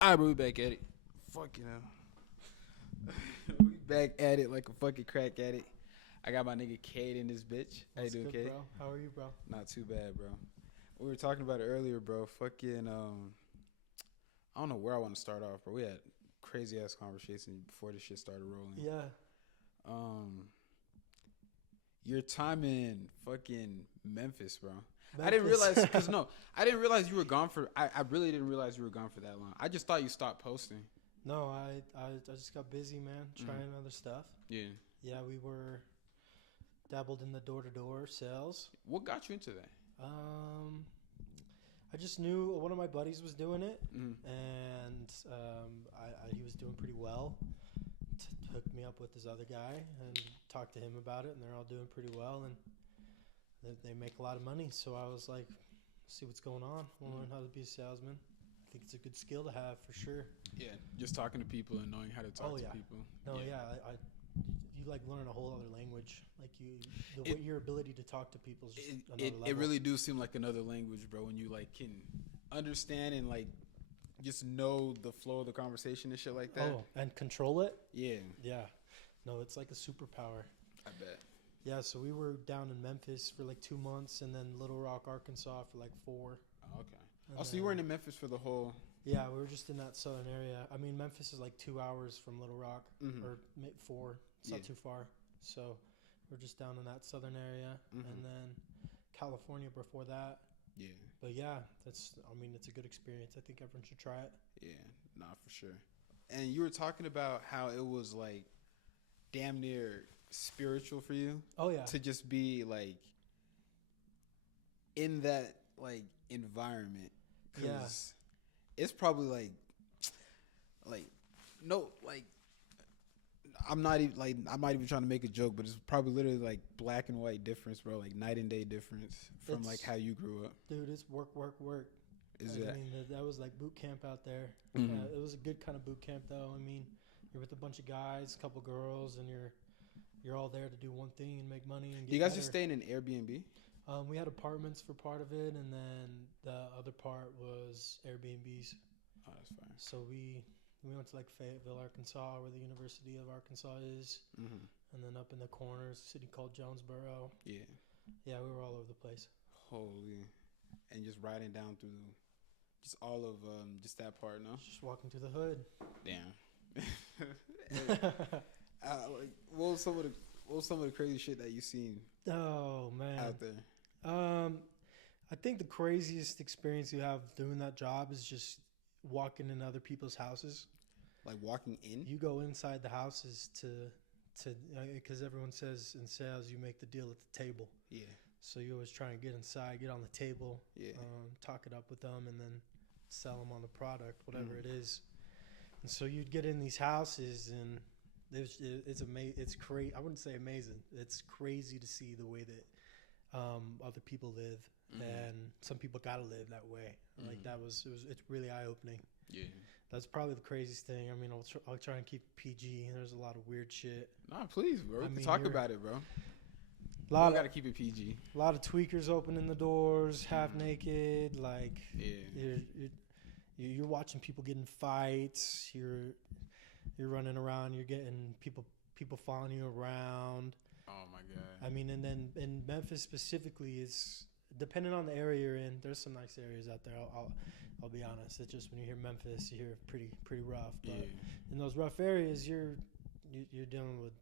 All right, bro, we back at it. Fuck you know. We back at it like a fucking crack addict. I got my nigga Cayd in this bitch. How you What's doing, good, Cayd? bro? How are you, bro? Not too bad, bro. We were talking about it earlier, bro. Fucking I don't know where I want to start off, bro. We had crazy ass conversation before this shit started rolling. Yeah, Um, your time in fucking Memphis, bro. I didn't Memphis. realize because no, I didn't realize you were gone for. I really didn't realize you were gone for that long. I just thought you stopped posting. No, I just got busy, man, Mm. trying other stuff. Yeah. Yeah, we were dabbled in the door-to-door sales. What got you into that? Um, I just knew one of my buddies was doing it, Mm. and he was doing pretty well. Hooked me up with this other guy and talked to him about it, and they're all doing pretty well, and they make a lot of money. So I was like, see what's going on. I want to learn how to be a salesman. I think it's a good skill to have for sure. Yeah, just talking to people and knowing how to talk Oh to yeah. people. No, Yeah. yeah. You like learn a whole other language. Like It your ability to talk to people is just another it level. really do seem like another language, bro. When you like can understand and like just know the flow of the conversation and shit like that. Oh, and control it. Yeah, Yeah. No, it's like a superpower. I bet. Yeah. So we were down in Memphis for like 2 months, and then Little Rock, Arkansas for like 4. Oh, okay. And Oh, so you then- weren't in Memphis for the whole. Yeah, we were just in that southern area. I mean, Memphis is like 2 hours from Little Rock, Mhm. or 4. It's not Yeah. too far. So we're just down in that southern area, Mhm. and then California before that. Yeah, But yeah, I mean, it's a good experience. I think everyone should try it. yeah, nah, for sure. And you were talking about how it was like damn near spiritual for you Oh yeah, to just be like in that like environment because it's probably like no like I'm not even trying to make a joke, but it's probably literally like black and white difference, bro, like night and day difference from like It's- how you grew up. dude, it's work, work, work. Is I that mean, that was like boot camp out there. Mhm. It was a good kind of boot camp, though. I mean, you're with a bunch of guys, a couple girls, and you're all there to do one thing and make money and get You guys better. just stay in an Airbnb? We had apartments for part of it, and then the other part was Airbnbs. Oh, that's fine. So we went to like Fayetteville, Arkansas, where the University of Arkansas is, Mm-hmm. and then up in the corners, a city called Jonesboro. Yeah. Yeah, we were all over the place. Holy. And just riding down through just all of just that part, no? Just walking through the hood. Damn. Like, what was some of the crazy shit that you seen Oh man. out there? I think the craziest experience you have doing that job is just walking in other people's houses. Like walking in? You go inside the houses to because everyone says in sales you make the deal at the table. Yeah. So you always try and get inside, get on the table, Yeah. talk it up with them, and then sell them on the product, whatever Mm. it is. And so you'd get in these houses, and it's crazy. I wouldn't say amazing. It's crazy to see the way that other people live, Mhm. and some people gotta live that way. Like Mhm. it's really eye opening. Yeah. That's probably the craziest thing. I mean, I'll try and keep it PG. There's a lot of weird shit. Nah, please, bro. I We can mean, talk you're- about it, bro. A lot We gotta of keep it PG. tweakers opening the doors, half Mhm. naked. Like Yeah. you're watching people get in fights. You're running around. You're getting people following you around. Oh my god. I mean, and then in Memphis specifically, is depending on the area you're in. There's some nice areas out there. I'll be honest. It's just when you hear Memphis, you hear pretty rough. But Yeah. in those rough areas, you're dealing with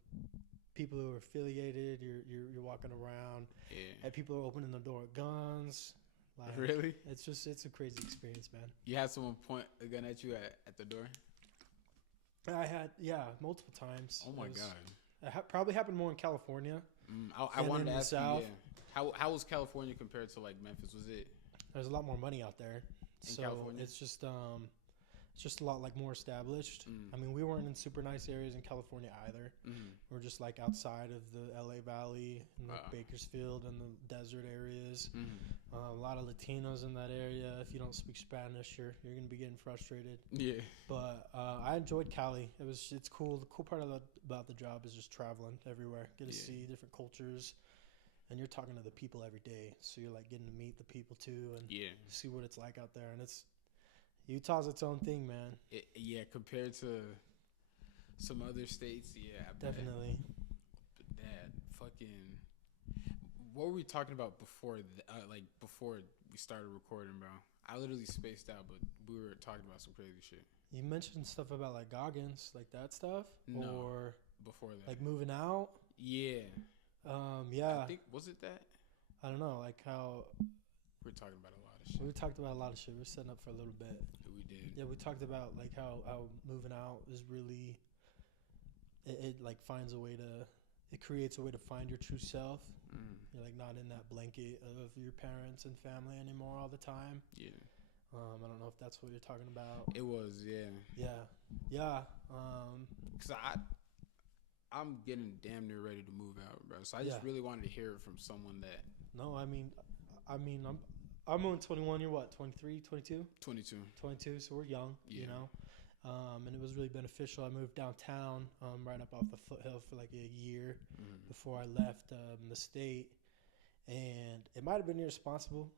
people who are affiliated. You're walking around, Yeah. and people are opening the door with guns. Like, Really? it's a crazy experience, man. You had someone point a gun at you at the door? I had multiple times. Oh my It was- god. It probably happened more in California. I And wanted in to the ask South. you, yeah. How was California compared to like Memphis? Was it? There's a lot more money out there, In so California? it's just a lot like more established. Mm. I mean, we weren't in super nice areas in California either. Mm. We're just like outside of the LA Valley and like Ah. Bakersfield and the desert areas. Mm. A lot of Latinos in that area. If you don't speak Spanish, you're gonna be getting frustrated. Yeah. But I enjoyed Cali. It's cool. The cool part about the job is just traveling everywhere. Get to Yeah. see different cultures, and you're talking to the people every day. So you're like getting to meet the people too and Yeah. see what it's like out there. And Utah's its own thing, man. Yeah, compared to some other states, yeah, I bet. Definitely. But that fucking. What were we talking about before? Before we started recording, bro. I literally spaced out, but we were talking about some crazy shit. You mentioned stuff about like Goggins, like that stuff, No, or before that, like moving out. yeah. Yeah. I think was it that I don't know, like how we're talking about a lot of shit. we talked about a lot of shit. We're setting up for a little bit. We did. Yeah, we talked about like how moving out is really it like finds a way to it creates a way to find your true self. You're like not in that blanket of your parents and family anymore all the time. Yeah. I don't know if that's what you're talking about. It was, yeah. Yeah. Cause I'm getting damn near ready to move out, bro. So I just really wanted to hear it from someone that. No, I mean, I'm only 21. You're what? 23, 22? 22. 22. So we're young, you know. And it was really beneficial. I moved downtown, right up off the foothill for like a year before I left the state, and it might have been irresponsible.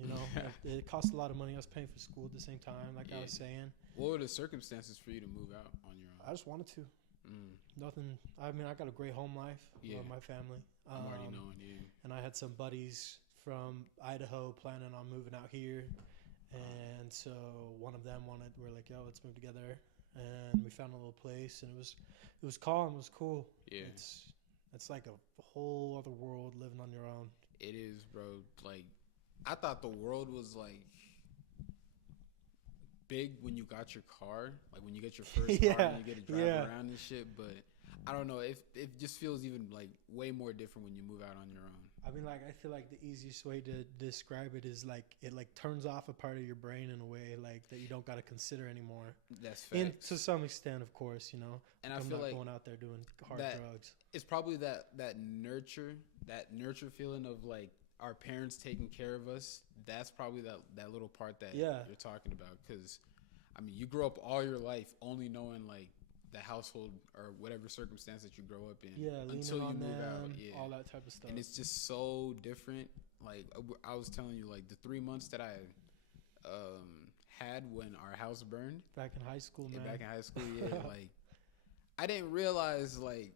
You know, it cost a lot of money. I was paying for school at the same time, like I was saying. What were the circumstances for you to move out on your own? I just wanted to. Nothing. I mean, I got a great home life. With my family. I'm already knowing, And I had some buddies from Idaho planning on moving out here. And so one of them we're like, yo, let's move together. And we found a little place, and it was calm. It was cool. Yeah. It's like a whole other world living on your own. It is, bro. Like, I thought the world was like big when you got your car, like when you get your first car and you get to drive around and shit. But I don't know, it just feels even like way more different when you move out on your own. I mean, like, I feel like the easiest way to describe it is like it like turns off a part of your brain in a way like that you don't got to consider anymore. That's facts. And to some extent, of course, you know. And I feel like going out there doing hard drugs. It's probably that nurture feeling of like our parents taking care of us. That's probably that little part that you're talking about. Because I mean, you grow up all your life only knowing like the household or whatever circumstance that you grow up in until you move out, all that type of stuff. And it's just so different. Like I was telling you, like the 3 months that I had when our house burned back in high school, man. Like I didn't realize like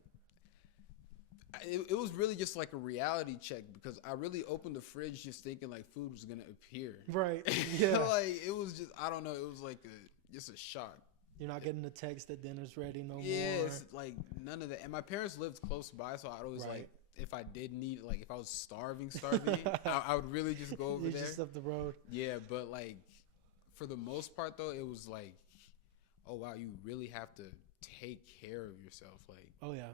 it was really just like a reality check, because I really opened the fridge just thinking like food was gonna appear. Right. Yeah. Like it was just, I don't know, it was like just a shock. You're not getting the text that dinner's ready no more. Yeah, it's like none of that. And my parents lived close by, so I'd always like, if I did need, like if I was starving, I would really just go over there. Just up the road. Yeah, but like for the most part though, it was like, oh wow, you really have to take care of yourself. Like, oh yeah,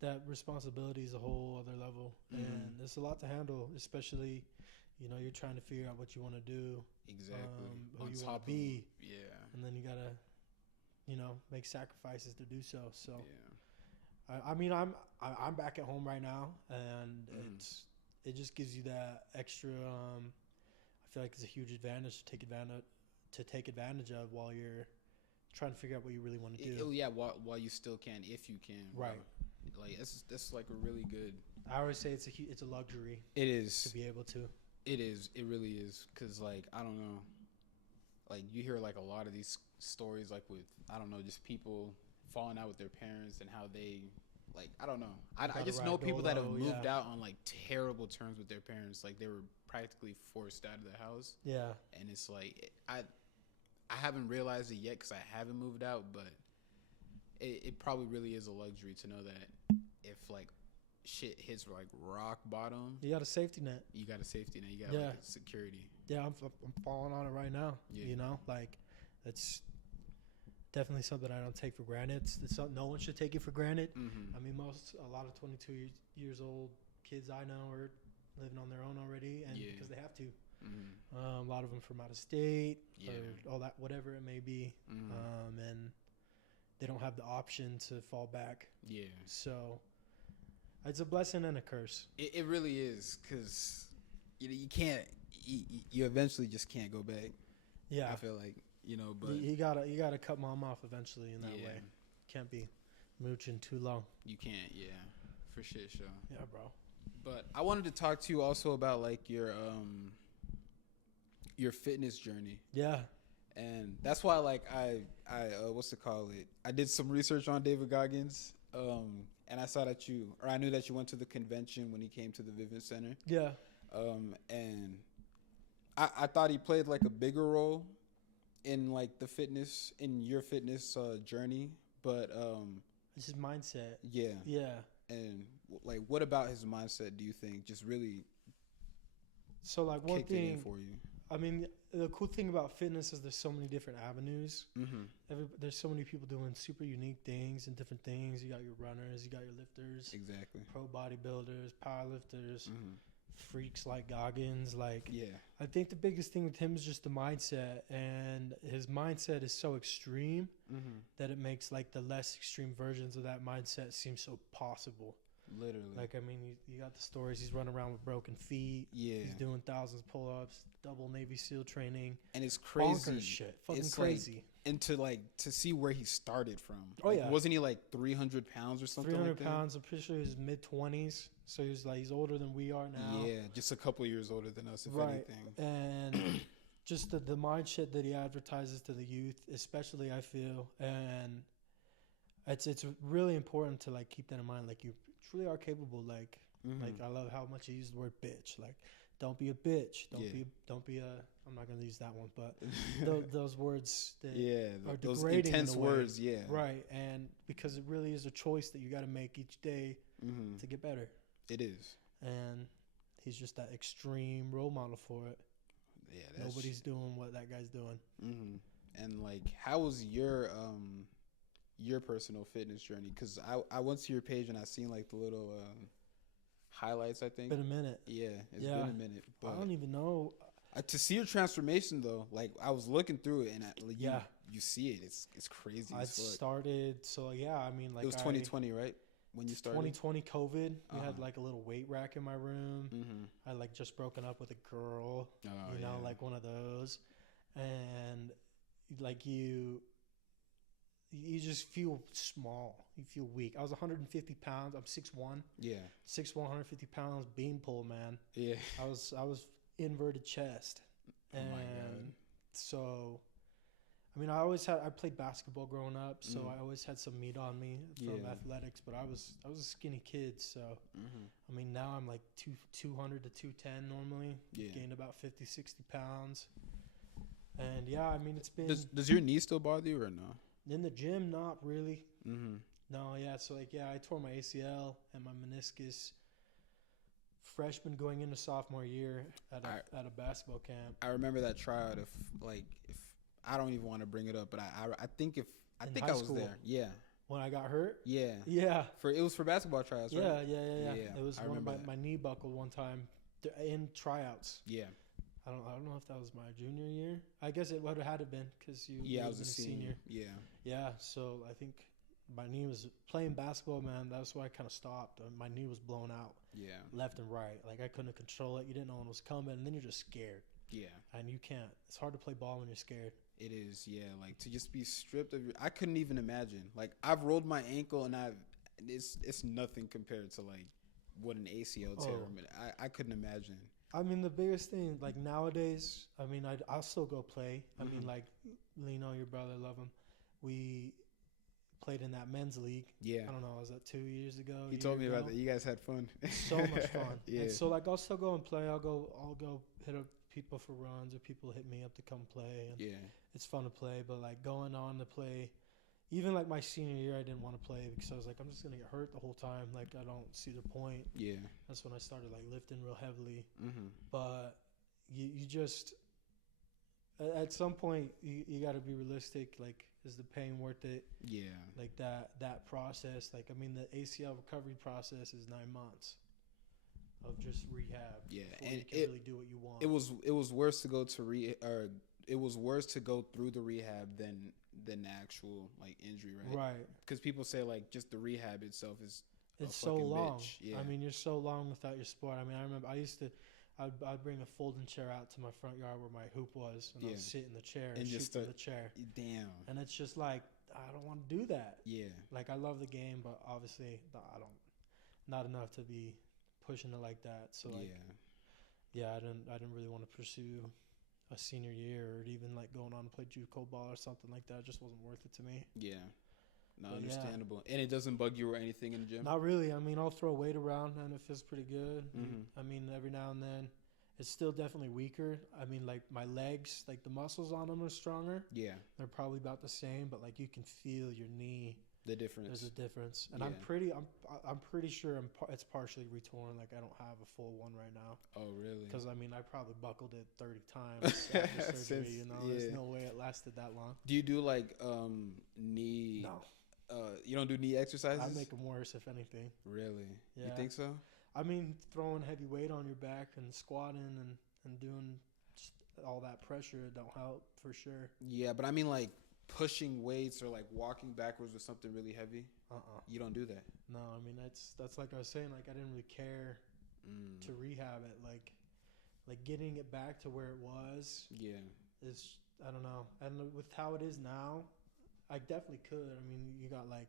that responsibility is a whole other level, and it's a lot to handle, especially, you know, you're trying to figure out what you want to do. Exactly. Who on you top want to be. Yeah. And then you gotta, you know, make sacrifices to do so. So, I mean, I'm back at home right now, and it just gives you that extra. I feel like it's a huge advantage to take advantage of while you're trying to figure out what you really want to do. While you still can, if you can. Right. Like that's like a really good. I always say it's a luxury. It is to be able to. It is. It really is. Cause like I don't know, like you hear like a lot of these stories like with, I don't know, just people falling out with their parents and how they, like, I don't know. I just know people that have moved out on like terrible terms with their parents. Like they were practically forced out of the house. Yeah. And it's like I haven't realized it yet because I haven't moved out, but it probably really is a luxury to know that if like shit hits like rock bottom, you got a safety net. You got a safety net. You got like security. Yeah, I'm falling on it right now. Yeah. You know, like it's definitely something I don't take for granted. It's something no one should take it for granted. Mm-hmm. I mean, a lot of 22 years old kids I know are living on their own already, and because they have to. Mm-hmm. A lot of them from out of state, or all that, whatever it may be, and they don't have the option to fall back. Yeah. So it's a blessing and a curse. It really is, because you can't. You eventually just can't go back. Yeah. I feel like, you know, but you gotta cut mom off eventually in that way. Can't be mooching too long. You can't. Yeah. For shit, sure. Yeah, bro. But I wanted to talk to you also about like your fitness journey. Yeah. And that's why, like, what's it called? I did some research on David Goggins, and I saw that I knew that you went to the convention when he came to the Vivint Center. Yeah. And I thought he played like a bigger role in like in your fitness journey, but it's his mindset. Yeah. Yeah. And like, what about his mindset do you think just really so like one kicked it in thing for you? I mean, the cool thing about fitness is there's so many different avenues. There's so many people doing super unique things and different things. You got your runners, you got your lifters, exactly, pro bodybuilders, powerlifters, freaks like Goggins. Like, yeah, I think the biggest thing with him is just the mindset, and his mindset is so extreme that it makes like the less extreme versions of that mindset seem so possible. Literally. Like, I mean, you got the stories. He's running around with broken feet. Yeah. He's doing thousands of pull-ups, double Navy SEAL training. And it's crazy. Bonkers shit. Fucking it's crazy. Like, and to see where he started from. Oh, like, yeah. Wasn't he like 300 pounds or something 300 like that? pounds. I'm pretty sure he was mid-20s. So he's older than we are now. Yeah, just a couple of years older than us, if anything. And just the mindset that he advertises to the youth, especially, I feel. And it's really important to, like, keep that in mind. Like, you truly are capable. Like I love how much he used the word bitch. Like, don't be a bitch. Don't be a. I'm not gonna use that one, but those words that are those degrading intense in a way. words. Yeah, right. And because it really is a choice that you got to make each day to get better. It is. And he's just that extreme role model for it. Yeah, nobody's doing what that guy's doing. And like, how was your personal fitness journey? Because I went to your page and I seen like the little highlights. I think been a minute. Yeah, it's been a minute. But I don't even know. To see your transformation though, like I was looking through it and you see it. It's crazy. I started. So yeah, I mean, like, it was 2020, right? When you started 2020 COVID, we had like a little weight rack in my room. I like just broken up with a girl, like one of those, and like you just feel small. You feel weak. I was 150 pounds. I'm 6'1". Yeah. 6'1", 150 pounds, bean pull, man. Yeah. I was inverted chest, and oh my God. So. I mean, I played basketball growing up, so I always had some meat on me from athletics. But I was a skinny kid, so I mean, now I'm like 200 to 210 normally. Yeah. Gained about 50, 60 pounds, and yeah, I mean, it's been. Does your knee still bother you or no? In the gym, not really. No, yeah. So like, yeah, I tore my ACL and my meniscus. Freshman going into sophomore year at a basketball camp. I remember that tryout. If I don't even want to bring it up, but I think I was there. Yeah. When I got hurt? Yeah. Yeah. It was for basketball tryouts, right? Yeah. It was my knee buckled one time in tryouts. Yeah. I don't know if that was my junior year. I guess it would have had to been because I was a senior. Yeah. Yeah. So I think my knee was playing basketball, man. That's why I kind of stopped. My knee was blown out. Yeah. Left and right. Like, I couldn't control it. You didn't know when it was coming, and then you're just scared. Yeah. And you can't. It's hard to play ball when you're scared. It is, yeah. Like, to just be stripped of I couldn't even imagine. Like, I've rolled my ankle, and it's nothing compared to like what an ACL tear. I couldn't imagine. I mean, the biggest thing, like, nowadays, I mean, I'll still go play. I mean, like, Lino, your brother, love him. We played in that men's league. Yeah. I don't know, was that 2 years ago? He told me about that. You guys had fun. So much fun. Yeah. And so, like, I'll still go and play. I'll go hit up people for runs, or people hit me up to come play. And it's fun to play, but like going on to play, even like my senior year, I didn't want to play because I was like, I'm just gonna get hurt the whole time. Like, I don't see the point. Yeah. That's when I started like lifting real heavily. But you just at some point you got to be realistic. Like, is the pain worth it? Yeah. Like that process. Like, I mean, the ACL recovery process is 9 months of just rehab. Yeah, and you can really do what you want. It was worse to go to it was worse to go through the rehab than the actual like injury, right? Right. Because people say like just the rehab itself is so long. Yeah. I mean, you're so long without your sport. I mean, I remember I'd bring a folding chair out to my front yard where my hoop was, and I'd sit in the chair and shoot from the chair. Damn. And it's just like, I don't want to do that. Yeah. Like, I love the game, but obviously not enough to be pushing it like that. So like, I didn't really want to pursue a senior year or even like going on to play JUCO ball or something like that. It just wasn't worth it to me. Yeah. No, But understandable. And it doesn't bug you or anything in the gym? Not really. I mean, I'll throw weight around and it feels pretty good. Mhm. I mean, every now and then. It's still definitely weaker. I mean, like my legs, like the muscles on them are stronger. Yeah. They're probably about the same, but like you can feel your knee. The difference. There's a difference, and Yeah. I'm pretty sure it's partially retorn. Like I don't have a full one right now. Oh, really? Because I mean, I probably buckled it 30 times after surgery. Since, There's no way it lasted that long. Do you do like knee? No, You don't do knee exercises? I make them worse if anything. Really? Yeah. You think so? I mean, throwing heavy weight on your back and squatting and doing just all that pressure don't help for sure. Yeah, but I mean like pushing weights or like walking backwards with something really heavy. You don't do that. No, I mean that's like I was saying. Like I didn't really care to rehab it. Like getting it back to where it was. Yeah. Is I don't know. And with how it is now, I definitely could. I mean, you got like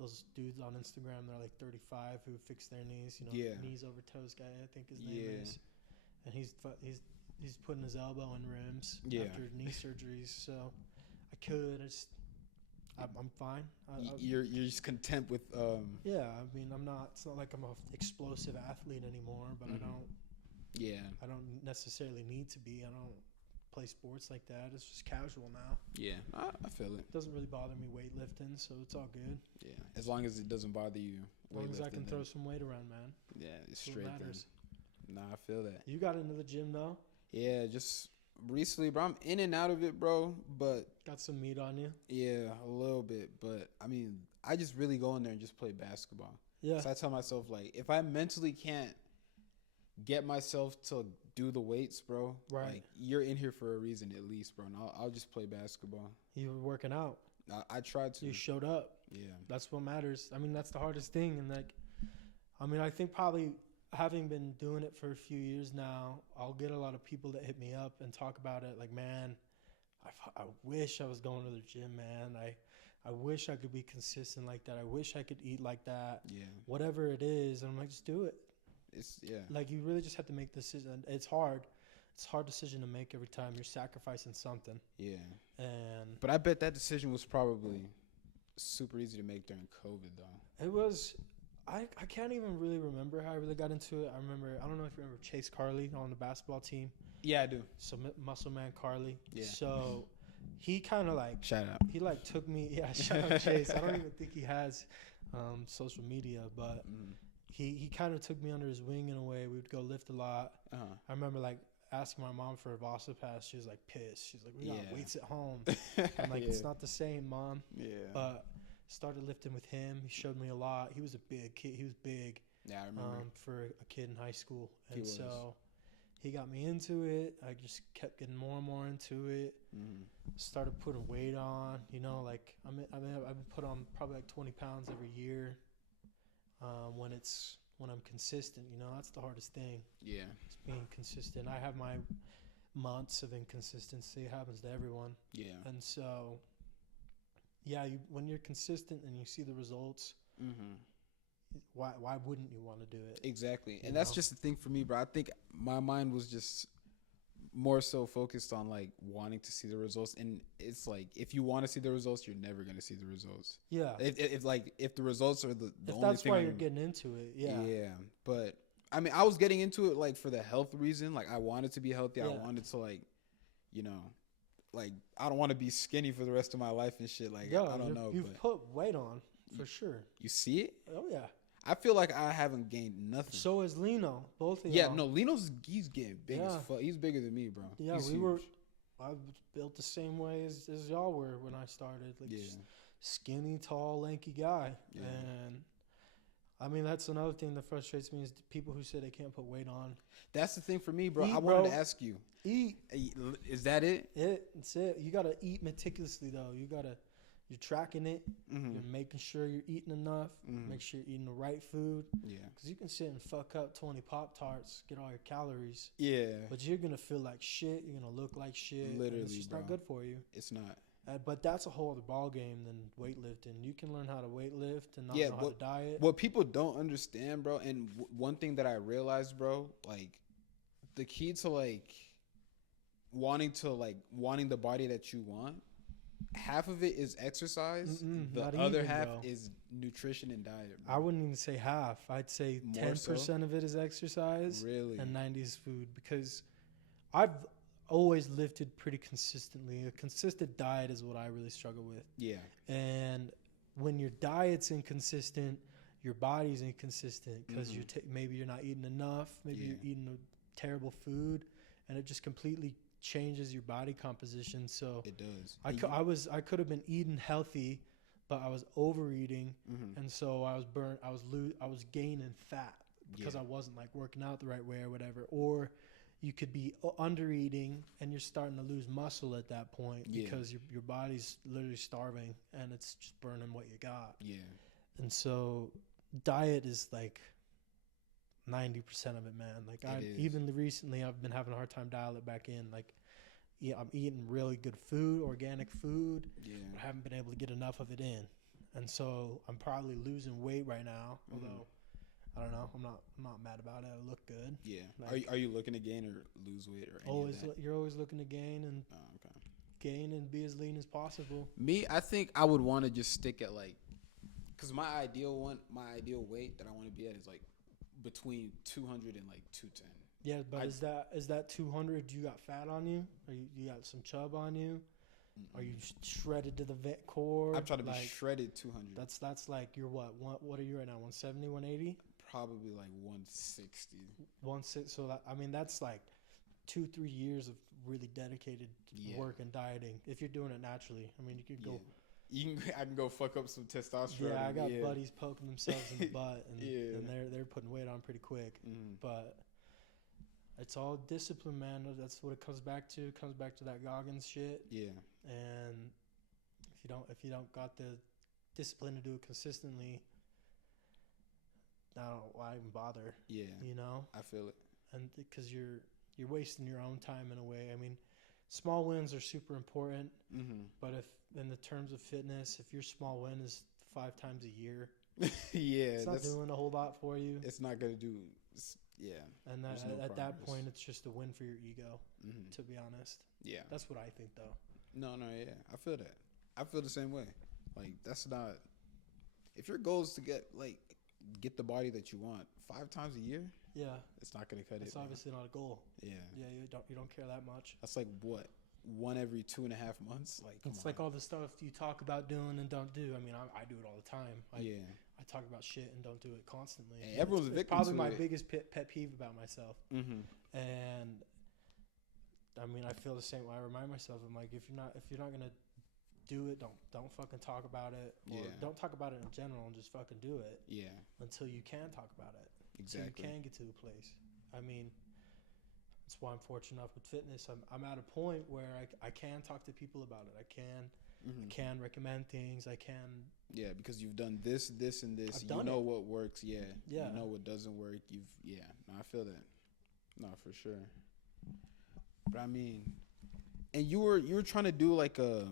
those dudes on Instagram. They're like 35 who fix their knees. Yeah. Knees over toes guy. I think his name is. And he's putting his elbow in rims after knee surgeries. So I could. I'm fine. You're just content with. Yeah, I mean, I'm not. It's not like I'm an explosive athlete anymore. But I don't. Yeah. I don't necessarily need to be. I don't play sports like that. It's just casual now. Yeah, I feel it. It doesn't really bother me weightlifting, so it's all good. Yeah, as long as it doesn't bother you. As long as I can throw some weight around, man. Yeah, it's That's straight what matters. Then. Nah, I feel that. You got into the gym though? Yeah, just recently, bro. I'm in and out of it, bro. But got some meat on you. Yeah, a little bit. But I mean, I just really go in there and just play basketball. Yeah. So I tell myself like, if I mentally can't get myself to do the weights, bro. Right. Like you're in here for a reason at least, bro. And I'll just play basketball. You were working out. I tried to. You showed up. Yeah. That's what matters. I mean, that's the hardest thing. And like, I mean, I think probably having been doing it for a few years now, I'll get a lot of people that hit me up and talk about it. Like, man, I wish I was going to the gym, man. I wish I could be consistent like that. I wish I could eat like that. Yeah. Whatever it is. And I'm like, just do it. Yeah. Like you really just have to make the decision. It's hard. It's a hard decision to make every time. You're sacrificing something. Yeah. But I bet that decision was probably super easy to make during COVID though. It was. I can't even really remember how I really got into it. I don't know if you remember Chase Carley on the basketball team. Yeah, I do. So Muscle Man Carley. Yeah. So he kind of like shout out. He like took me. Yeah, shout out Chase. I don't even think he has social media, but. He kind of took me under his wing in a way. We would go lift a lot. I remember like asking my mom for a Vasa pass. She was like pissed. She's like, we got weights at home. I'm like, it's not the same, Mom. Yeah. But started lifting with him. He showed me a lot. He was a big kid. He was big. Yeah, I remember. For a kid in high school. And so he got me into it. I just kept getting more and more into it. Started putting weight on. Like I've been put on probably like 20 pounds every year. When I'm consistent, that's the hardest thing. Yeah. It's being consistent. I have my months of inconsistency. It happens to everyone. Yeah. And so, yeah, when you're consistent and you see the results, why wouldn't you want to do it? Exactly. And that's just the thing for me, bro. I think my mind was just more so focused on like wanting to see the results, and it's like if you want to see the results, you're never gonna see the results. Yeah. If the results are the if only that's thing why you're getting into it, yeah. Yeah, but I mean, I was getting into it like for the health reason. Like I wanted to be healthy. I wanted to like I don't want to be skinny for the rest of my life and shit. Like I don't know. You've put weight on for sure. You see it? Oh yeah. I feel like I haven't gained nothing. So is Lino. Both of y'all. Yeah, no, he's getting big as fuck. He's bigger than me, bro. Yeah, he's we huge. were. I was built the same way as y'all were when I started. Like skinny, tall, lanky guy. Yeah. And I mean, that's another thing that frustrates me is people who say they can't put weight on. That's the thing for me, bro. Eat, I wanted to ask you. Eat. Is that it? It's it. You gotta eat meticulously though. You're tracking it. You're making sure you're eating enough. Make sure you're eating the right food. Yeah. Because you can sit and fuck up 20 Pop-Tarts, get all your calories. Yeah. But you're going to feel like shit. You're going to look like shit. Literally, it's just bro. not good for you. It's not. But that's a whole other ball game than weightlifting. You can learn how to weightlift and not know how to diet. What people don't understand, bro, and one thing that I realized, bro, like the key to like wanting the body that you want, half of it is exercise. The other even, half bro. is nutrition and diet. Bro. I wouldn't even say half. I'd say More 10% of it is exercise Really? and 90 is food, because I've always lifted pretty consistently. A consistent diet is what I really struggle with. Yeah. And when your diet's inconsistent, your body's inconsistent because maybe you're not eating enough, maybe you're eating a terrible food, and it just completely changes your body composition. So It does. I could have been eating healthy, but I was overeating, and so I was burnt. I was gaining fat because I wasn't like working out the right way or whatever. Or you could be under eating and you're starting to lose muscle at that point because your body's literally starving and it's just burning what you got. Yeah. And so diet is like 90% of it, man. Like even recently I've been having a hard time dialing it back in. Like, yeah, I'm eating really good food, organic food. Yeah. But I haven't been able to get enough of it in. And so I'm probably losing weight right now, although I don't know. I'm not mad about it. I look good. Yeah. Like, are you looking to gain or lose weight or any of that? You're always looking to gain and be as lean as possible. Me, I think I would want to just stick at like, because my ideal weight that I want to be at is like between 200 and like 210. Yeah, but is that 200? You got fat on you? Or you got some chub on you? Are you shredded to the vet core? I'm trying to be shredded 200. That's like you're what are you right now? 170, 180? Probably like 160. 160. So that's like 2-3 years of really dedicated work and dieting. If you're doing it naturally, I mean, you could go. I can go fuck up some testosterone. Yeah, I got buddies poking themselves in the butt, and they're putting weight on pretty quick. But it's all discipline, man. That's what it comes back to. It comes back to that Goggins shit. Yeah. And if you don't got the discipline to do it consistently, why even bother? Yeah. You know? I feel it. And because you're wasting your own time in a way. I mean, small wins are super important, but if in the terms of fitness, if your small win is 5 times a year, it's not doing a whole lot for you. It's not gonna do. And at that point, it's just a win for your ego. To be honest. Yeah. That's what I think, though. No, yeah, I feel that. I feel the same way. Like that's not. If your goal is to get the body that you want 5 times a year, it's not gonna cut it. It's obviously not a goal. Yeah, you don't care that much. That's like what, one every 2.5 months. Like it's like all the stuff you talk about doing and don't do. I mean, I do it all the time. I talk about shit and don't do it constantly. Hey, everyone's a victim. It's probably my biggest pet peeve about myself. And I mean, I feel the same way. I remind myself, I'm like, if you're not gonna do it, don't fucking talk about it. Or don't talk about it in general and just fucking do it. Yeah. Until you can talk about it. Exactly. Until you can get to a place. I mean, that's why I'm fortunate enough with fitness. I'm at a point where I can talk to people about it. I can recommend things. I can. Yeah, because you've done this, and this. You know what works. Yeah. You know what doesn't work. No, I feel that. No, for sure. But I mean, and you were trying to do like I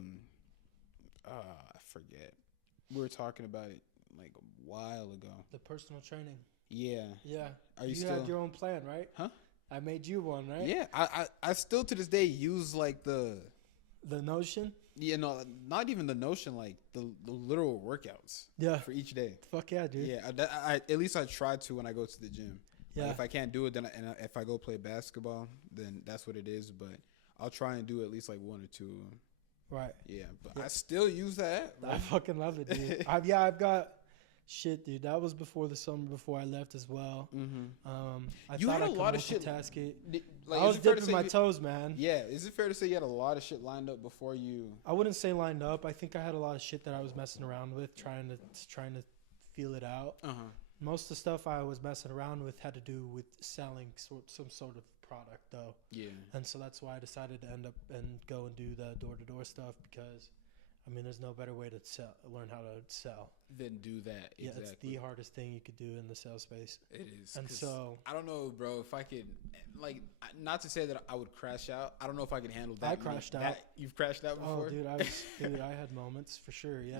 forget. We were talking about it like a while ago. The personal training. Yeah. Yeah. You had your own plan, right? Huh? I made you one, right? Yeah. I still to this day use like the Notion. Yeah, no, not even the Notion, like the literal workouts. Yeah. For each day. Fuck yeah, dude. Yeah. I at least I try to when I go to the gym. Yeah. Like if I can't do it, then if I go play basketball, then that's what it is. But I'll try and do at least like 1 or 2 of them. Right. Yeah, but I still use that. I fucking love it, dude. I've got shit, dude. That was before the summer, before I left as well. You had a lot of shit. I was dipping my toes, man. Yeah. Is it fair to say you had a lot of shit lined up before you? I wouldn't say lined up. I think I had a lot of shit that I was messing around with, trying to feel it out. Most of the stuff I was messing around with had to do with selling some sort of product, though. Yeah. And so that's why I decided to end up and go and do the door-to-door stuff because, I mean, there's no better way to learn how to sell. Than do that. Yeah, exactly. It's the hardest thing you could do in the sales space. It is. And so I don't know, bro, if I could, like, not to say that I would crash out. I don't know if I could handle that. I crashed out. You've crashed out before? Oh, dude, I had moments for sure. Yeah.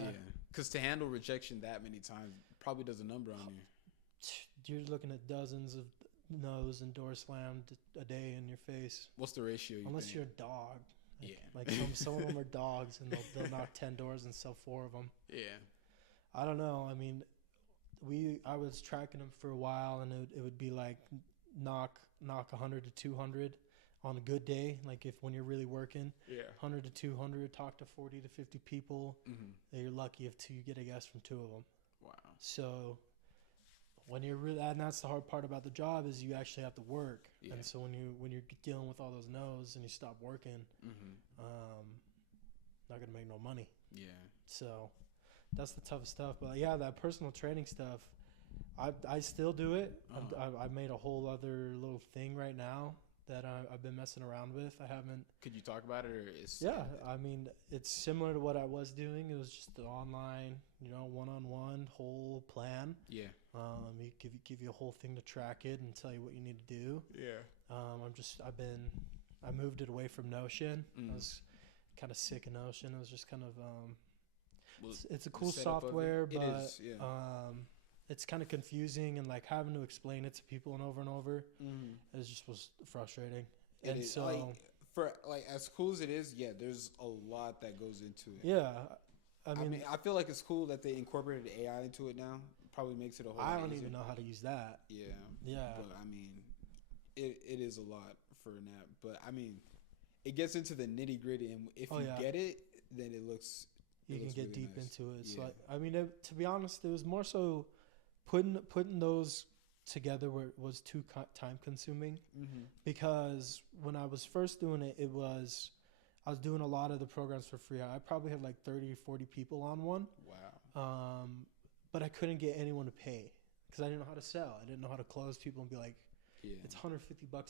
Because to handle rejection that many times probably does a number on you. You're looking at dozens of nose and door slammed a day in your face. What's the ratio? Unless you're a dog. Yeah. Like some of them are dogs, and they'll knock 10 doors and sell 4 of them. Yeah. I don't know. I mean, I was tracking them for a while, and it would be like knock 100 to 200 on a good day. Like when you're really working, 100 to 200, talk to 40 to 50 people. Mm-hmm. You're lucky if you get a yes from 2 of them. Wow. So when you're really, and that's the hard part about the job, is you actually have to work. Yeah. And so when you're dealing with all those no's and you stop working, not gonna make no money. Yeah. So that's the toughest stuff. But yeah, that personal training stuff, I still do it. I made a whole other little thing right now that I've been messing around with. I haven't. Could you talk about it, or Yeah, I mean, it's similar to what I was doing. It was just the online, one-on-one whole plan. Yeah. He give you a whole thing to track it and tell you what you need to do. Yeah. I moved it away from Notion. I was kind of sick of Notion. It was just kind of it's a cool software, but it is, yeah. It's kind of confusing, and like having to explain it to people and over, it just was frustrating. And so, like as cool as it is, yeah, there's a lot that goes into it. Yeah, I mean, I feel like it's cool that they incorporated AI into it now. Probably makes it a whole lot I don't easier. even know how to use that. Yeah. Yeah. But I mean, it is a lot for an app. But I mean, it gets into the nitty gritty, and if you get it, then it looks. You can get really deep nice. into it. So I mean, to be honest, it was more so putting those together where it was too time consuming, because when I was first doing it, I was doing a lot of the programs for free. I probably had like 30 or 40 people on one. Wow. But I couldn't get anyone to pay because I didn't know how to sell. I didn't know how to close people and be like, it's $150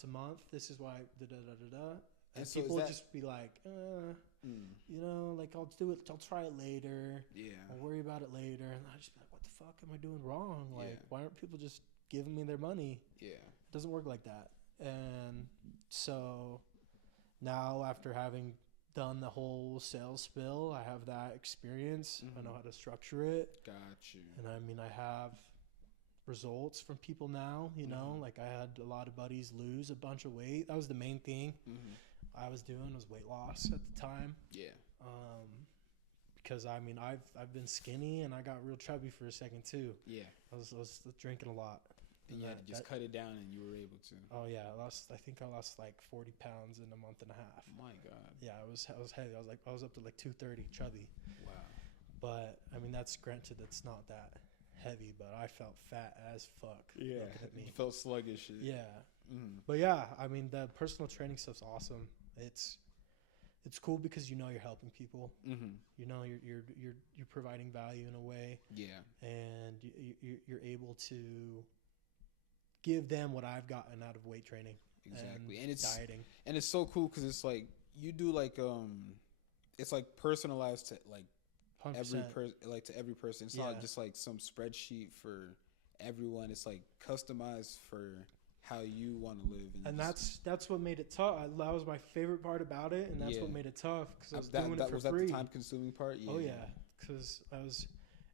a month. This is why And so people would just be like, like I'll do it. I'll try it later. Yeah. I'll worry about it later. And I just be like, what the fuck am I doing wrong? Like, why aren't people just giving me their money? Yeah. It doesn't work like that. And so now, after having done the whole sales spill, I have that experience. I know how to structure it. Got you. And I mean, I have results from people now, like I had a lot of buddies lose a bunch of weight. That was the main thing I was doing, was weight loss at the time. Yeah. Because I mean, I've been skinny and I got real chubby for a second too. Yeah. I was drinking a heavy. And you had to just cut it down, and you were able to. Oh yeah, I think I lost like 40 pounds in a month and a half. My God. Yeah, I was heavy. I was up to like 230 chubby. Wow. But I mean, that's not that heavy, but I felt fat as fuck. Yeah. Looking at me. You felt sluggish. Yeah. But yeah, I mean, the personal training stuff's awesome. It's cool because you're helping people. You're providing value in a way. Yeah. And you're able to give them what I've gotten out of weight training. Exactly. And it's dieting. And it's so cool because it's like you do like it's like personalized to like 100%. To every person. It's not just like some spreadsheet for everyone. It's like customized for how you want to live. And that's what made it tough. That was my favorite part about it, and that's what made it tough because I was doing it for free. Was that the time-consuming part? Yeah. Oh yeah, because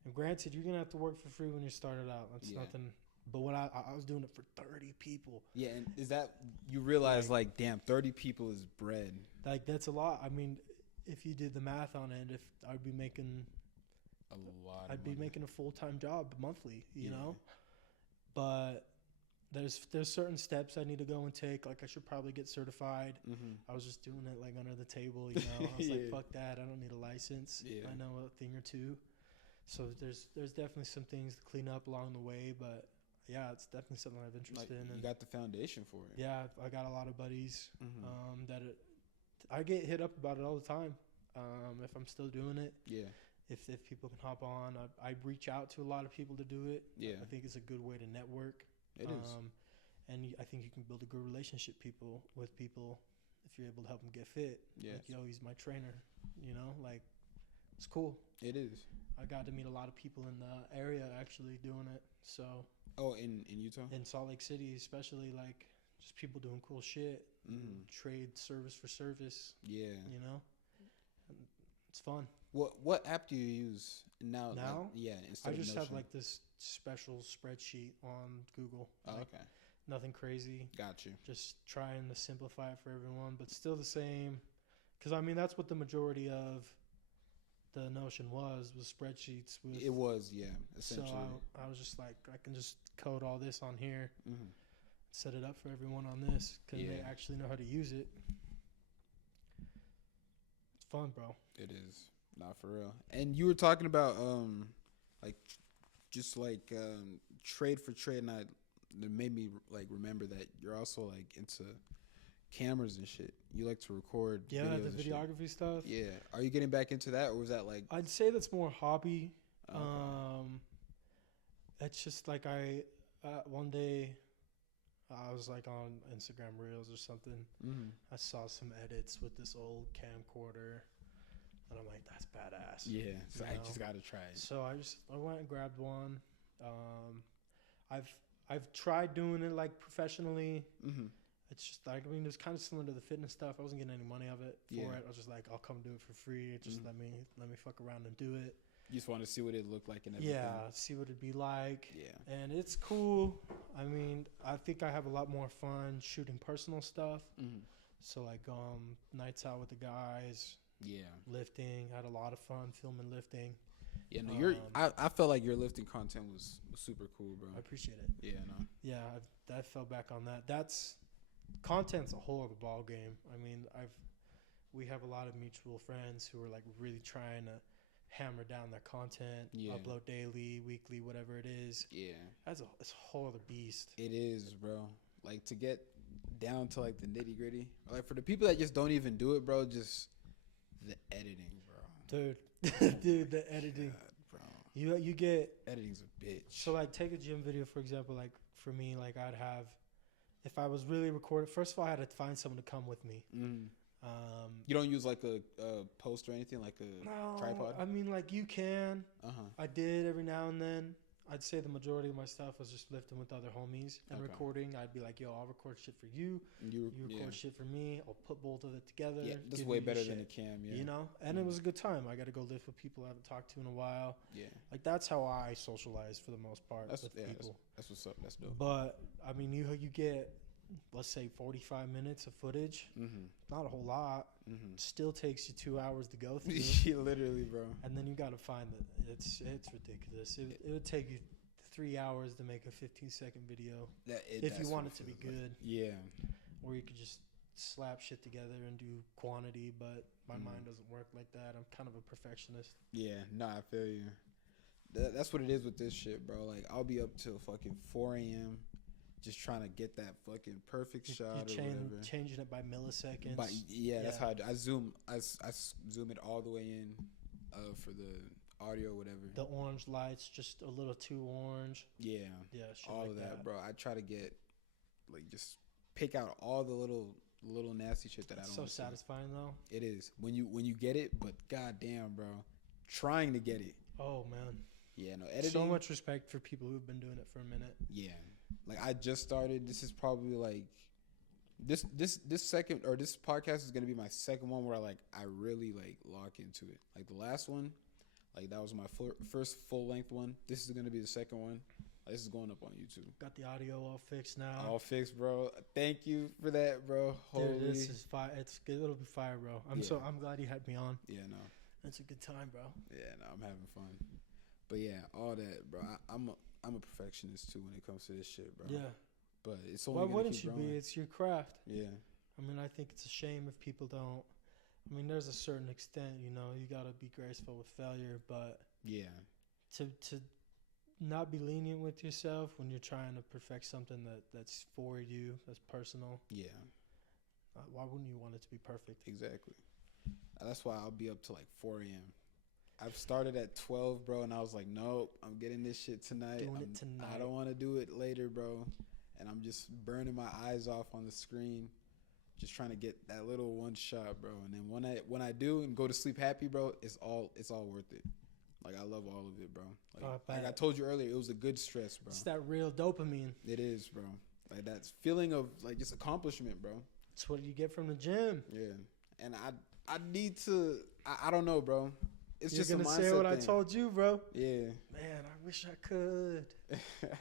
and granted, you're gonna have to work for free when you started out. That's nothing. But when I was doing it for 30 people. Yeah, and is that you realize like damn, 30 people is bread. Like that's a lot. I mean, if you did the math on it, if I'd be making a lot, I'd be making a full-time job monthly, you know. But there's certain steps I need to go and take. Like I should probably get certified. I was just doing it like under the table, you know. I was like, fuck that. I don't need a license. I know a thing or two. So there's definitely some things to clean up along the way, but yeah, it's definitely something I'm interested in. You got the foundation for it. Yeah, I got a lot of buddies I get hit up about it all the time. If I'm still doing it. Yeah. If people can hop on, I reach out to a lot of people to do it. Yeah. I think it's a good way to network. It is. And I think you can build a good relationship with people if you're able to help them get fit. Yeah. Like, yo, he's my trainer. Like, it's cool. It is. I got to meet a lot of people in the area actually doing it. So. Oh, in Utah? In Salt Lake City, especially, like, just people doing cool shit. Trade service for service. Yeah. And it's fun. What app do you use now? Now? Like, I just have like this special spreadsheet on Google. Oh, okay. Nothing crazy. Got you. Just trying to simplify it for everyone, but still the same. Because, I mean, that's what the majority of the Notion was spreadsheets. It was, yeah, essentially. So I was just like, I can just code all this on here, Mm-hmm. set it up for everyone on this, because they actually know how to use it. It's fun, bro. It is. Not for real. And you were talking about, like, just like trade for trade, and it made me like remember that you're also like into cameras and shit. You like to record Yeah, videos the and shit. videography stuff. Yeah. Are you getting back into that, or was that like? I'd say that's more hobby. Okay. It's just like one day I was like on Instagram Reels or something. Mm-hmm. I saw some edits with this old camcorder, and I'm like, that's badass. Yeah, so I know? just gotta try it. So I went and grabbed one. I've tried doing it like professionally. Mm-hmm. It's just like, I mean, it's kind of similar to the fitness stuff. I wasn't getting any money of it for it. I was just like, I'll come do it for free. Just let me fuck around and do it. You just want to see what it looked like and everything. Yeah, see what it'd be like. Yeah. And it's cool. I mean, I think I have a lot more fun shooting personal stuff. Mm-hmm. So like nights out with the guys. Yeah. Lifting. Had a lot of fun filming lifting. Yeah, no, I felt like your lifting content was super cool, bro. I appreciate it. Yeah, no. Yeah, I fell back on that. Content's a whole other ball game. I mean, we have a lot of mutual friends who are like really trying to hammer down their content, upload daily, weekly, whatever it is. Yeah, it's a whole other beast. It is, bro. Like to get down to like the nitty gritty. Like for the people that just don't even do it, bro. Just the editing, bro. Dude, the editing. God, bro. You get editing's a bitch. So like, take a gym video for example. Like for me, like I'd have. If I was really recording, first of all, I had to find someone to come with me. Mm. You don't use like a post or anything, like a tripod? I mean, like you can. Uh-huh. I did every now and then. I'd say the majority of my stuff was just lifting with other homies and recording. I'd be like, yo, I'll record shit for you. You record shit for me. I'll put both of it together. Yeah, that's way better than a cam, yeah. You know? And it was a good time. I got to go lift with people I haven't talked to in a while. Yeah. Like, that's how I socialize for the most part with people. That's what's up. That's dope. But, I mean, you get, let's say, 45 minutes of footage. Mm-hmm. Not a whole lot. Mm-hmm. Still takes you 2 hours to go through. Yeah, literally, bro. And then you got to find it's ridiculous. It would take you 3 hours to make a 15-second video if you want it to be good. Yeah. Or you could just slap shit together and do quantity, but my mind doesn't work like that. I'm kind of a perfectionist. Yeah, nah, I feel you. That's what it is with this shit, bro. Like, I'll be up till fucking 4 a.m. just trying to get that fucking perfect shot or whatever. Changing it by milliseconds. That's how I zoom it all the way in for the audio, whatever. The orange lights, just a little too orange. Yeah. Yeah, shit all like of that, bro. I try to get, like, just pick out all the little nasty shit that I don't so satisfying, though. It is. When you get it, but goddamn, bro. Trying to get it. Oh, man. Yeah, no, editing. So much respect for people who've been doing it for a minute. Yeah. Like, I just started. This is probably, like, this second, or this podcast is going to be my second one where I really, like, lock into it. Like, the last one, like, that was my first full-length one. This is going to be the second one. This is going up on YouTube. Got the audio all fixed now. All fixed, bro. Thank you for that, bro. Dude, this is fire. It's good. It'll be fire, bro. I'm glad you had me on. Yeah, no. It's a good time, bro. Yeah, no, I'm having fun. But yeah, all that, bro. I'm a perfectionist too when it comes to this shit, bro. Yeah. But it's only. Why wouldn't you be? It's your craft. Yeah. I mean, I think it's a shame if people don't. I mean, there's a certain extent, you gotta be graceful with failure, but yeah, to not be lenient with yourself when you're trying to perfect something that's for you, that's personal. Yeah. Why wouldn't you want it to be perfect? Exactly. That's why I'll be up to like 4 a.m. I've started at 12, bro, and I was like, nope, I'm getting this shit tonight. Doing it tonight. I don't want to do it later, bro. And I'm just burning my eyes off on the screen, just trying to get that little one shot, bro. And then when I do and go to sleep happy, bro, it's all worth it. Like, I love all of it, bro. Like I told you earlier, it was a good stress, bro. It's that real dopamine. It is, bro. Like, that feeling of, like, just accomplishment, bro. It's what you get from the gym. Yeah. And I need to, I don't know, bro. it's You're just a gonna mindset say what thing. I told you, bro. Yeah. Man, I wish I could.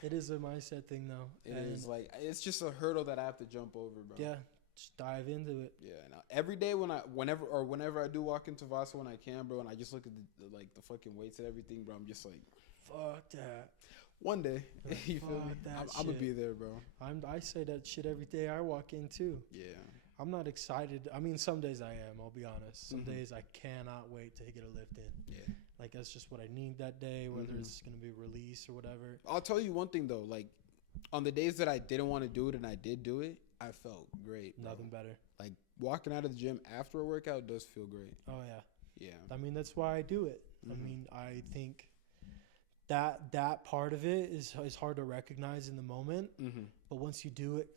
It is a mindset thing, though. It is like it's just a hurdle that I have to jump over, bro. Yeah, just dive into it. Yeah. Now, every day whenever I do walk into Vasa when I can, bro, and I just look at the fucking weights and everything, bro, I'm just like, fuck that. one day, Like, you feel me? I'm gonna be there, bro. I say that shit every day I walk in too. Yeah. I'm not excited. I mean, some days I am. I'll be honest. Some Mhm. days I cannot wait to get a lift in. Yeah. Like that's just what I need that day, whether Mhm. it's gonna be release or whatever. I'll tell you one thing though, like on the days that I didn't want to do it and I did do it, I felt great, bro. Nothing better. Like walking out of the gym after a workout does feel great. Oh yeah. Yeah. I mean, that's why I do it. I Mhm. mean, I think that part of it is hard to recognize in the moment, Mm-hmm. but once you do it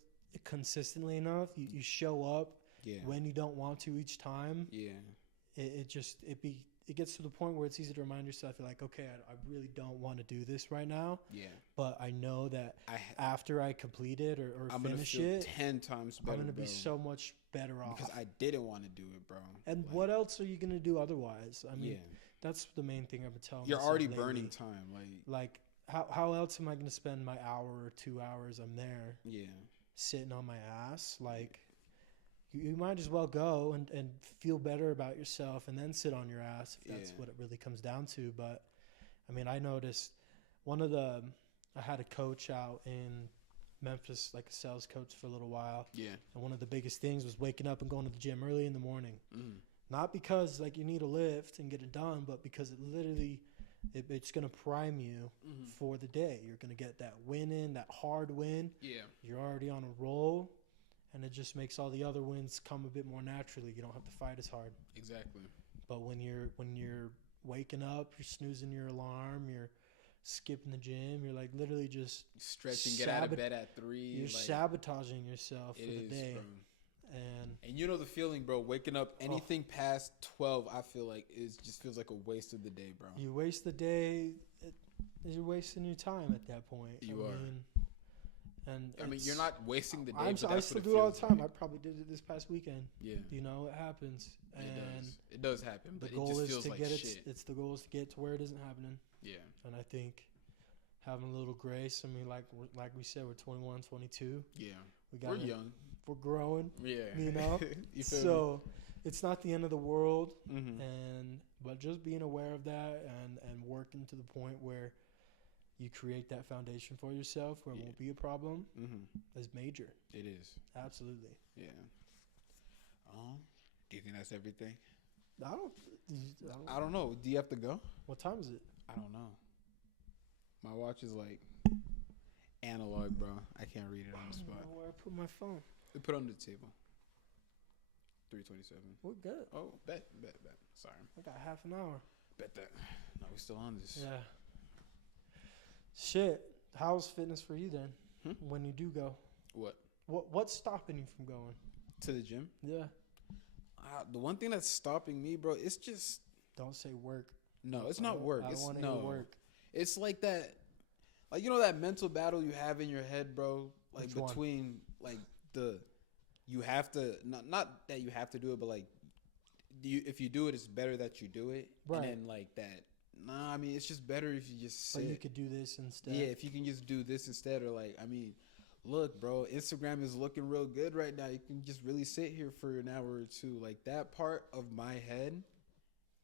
consistently enough, you show up Yeah. when you don't want to each time. Yeah. It gets to the point where it's easy to remind yourself, you're like, okay, I really don't want to do this right now, Yeah. but I know that I after I complete it or I'm finish gonna feel it, 10 times better. I'm gonna be bro, so much better off. because I didn't want to do it, bro. And Like, what else are you gonna do otherwise? I mean, yeah. that's the main thing I've been telling You're myself already lately. burning time. Like, how else am I gonna spend my hour or 2 hours? I'm there Yeah. sitting on my ass. Like, you might as well go and feel better about yourself and then sit on your ass if that's Yeah. what it really comes down to. But I mean, I noticed I had a coach out in Memphis, like a sales coach for a little while, Yeah. and one of the biggest things was waking up and going to the gym early in the morning. Mm. Not because like you need a lift and get it done, but because it's gonna prime you Mm-hmm. for the day. You're gonna get that win in, that hard win. Yeah. You're already on a roll, and it just makes all the other wins come a bit more naturally. You don't have to fight as hard. Exactly. But when you're waking up, you're snoozing your alarm, you're skipping the gym, you're like literally just Stretching, get out of bed at 3. you're like, sabotaging yourself for it the is, day. bro. And You know the feeling, bro. Waking up anything past 12, I feel like it just feels like a waste of the day, bro. you waste the day. You're wasting your time at that point. You are. I mean, you're not wasting the day. I still do it all the time. I probably did it this past weekend. Yeah. You know, it happens. And It does happen, the but it goal just is feels to like get shit. the goal is to get to where it isn't happening. Yeah. And I think having a little grace. I mean, like we said, we're 21, 22. Yeah. We're young. We're growing. Yeah. You know. You feel So it's not the end of the world. me? Mm-hmm. But just being aware of that and working to the point where you create that foundation for yourself where it won't be a problem is major. It is. Absolutely. Yeah. Do you think that's everything? I I don't know. Do you have to go? What time is it? I don't know. My watch is like analog, bro. I can't read it on the I don't spot. know where I put my phone. Put it on the table. 3:27. We're good. Oh, bet. Sorry. I got half an hour. Bet that. No, we're still on this. Yeah. Shit. How's fitness for you then? When you do go? What? What's stopping you from going? To the gym? Yeah. The one thing that's stopping me, bro, it's just Don't say work. no. It's not work. I don't It's want to hear no work. It's like that, like you know that mental battle you have in your head, bro. Like Which one? between like you have to not that you have to do it, but like if you do it, it's better that you do it. Right. And then like that. Nah, I mean it's just better if you just sit. But you could do this instead. Yeah, if you can just do this instead, or like I mean, look, bro, Instagram is looking real good right now. You can just really sit here for an hour or two. Like that part of my head,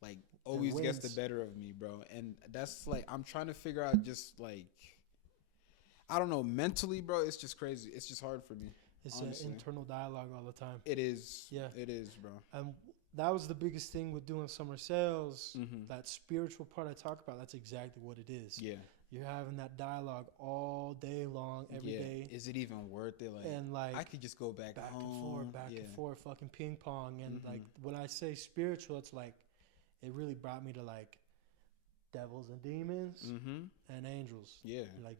like always gets the better of me, bro. And that's like I'm trying to figure out just like I don't know, mentally, bro, it's just crazy. It's just hard for me. It's honestly. an internal dialogue all the time. It is. Yeah. It is, bro. And that was the biggest thing with doing summer sales. Mm-hmm. That spiritual part I talk about, that's exactly what it is. Yeah. You're having that dialogue all day long, every day. Is it even worth it? Like, And like I could just go back home. back and forth, fucking ping pong. And like when I say spiritual, it's like it really brought me to like devils and demons and angels. Yeah. Like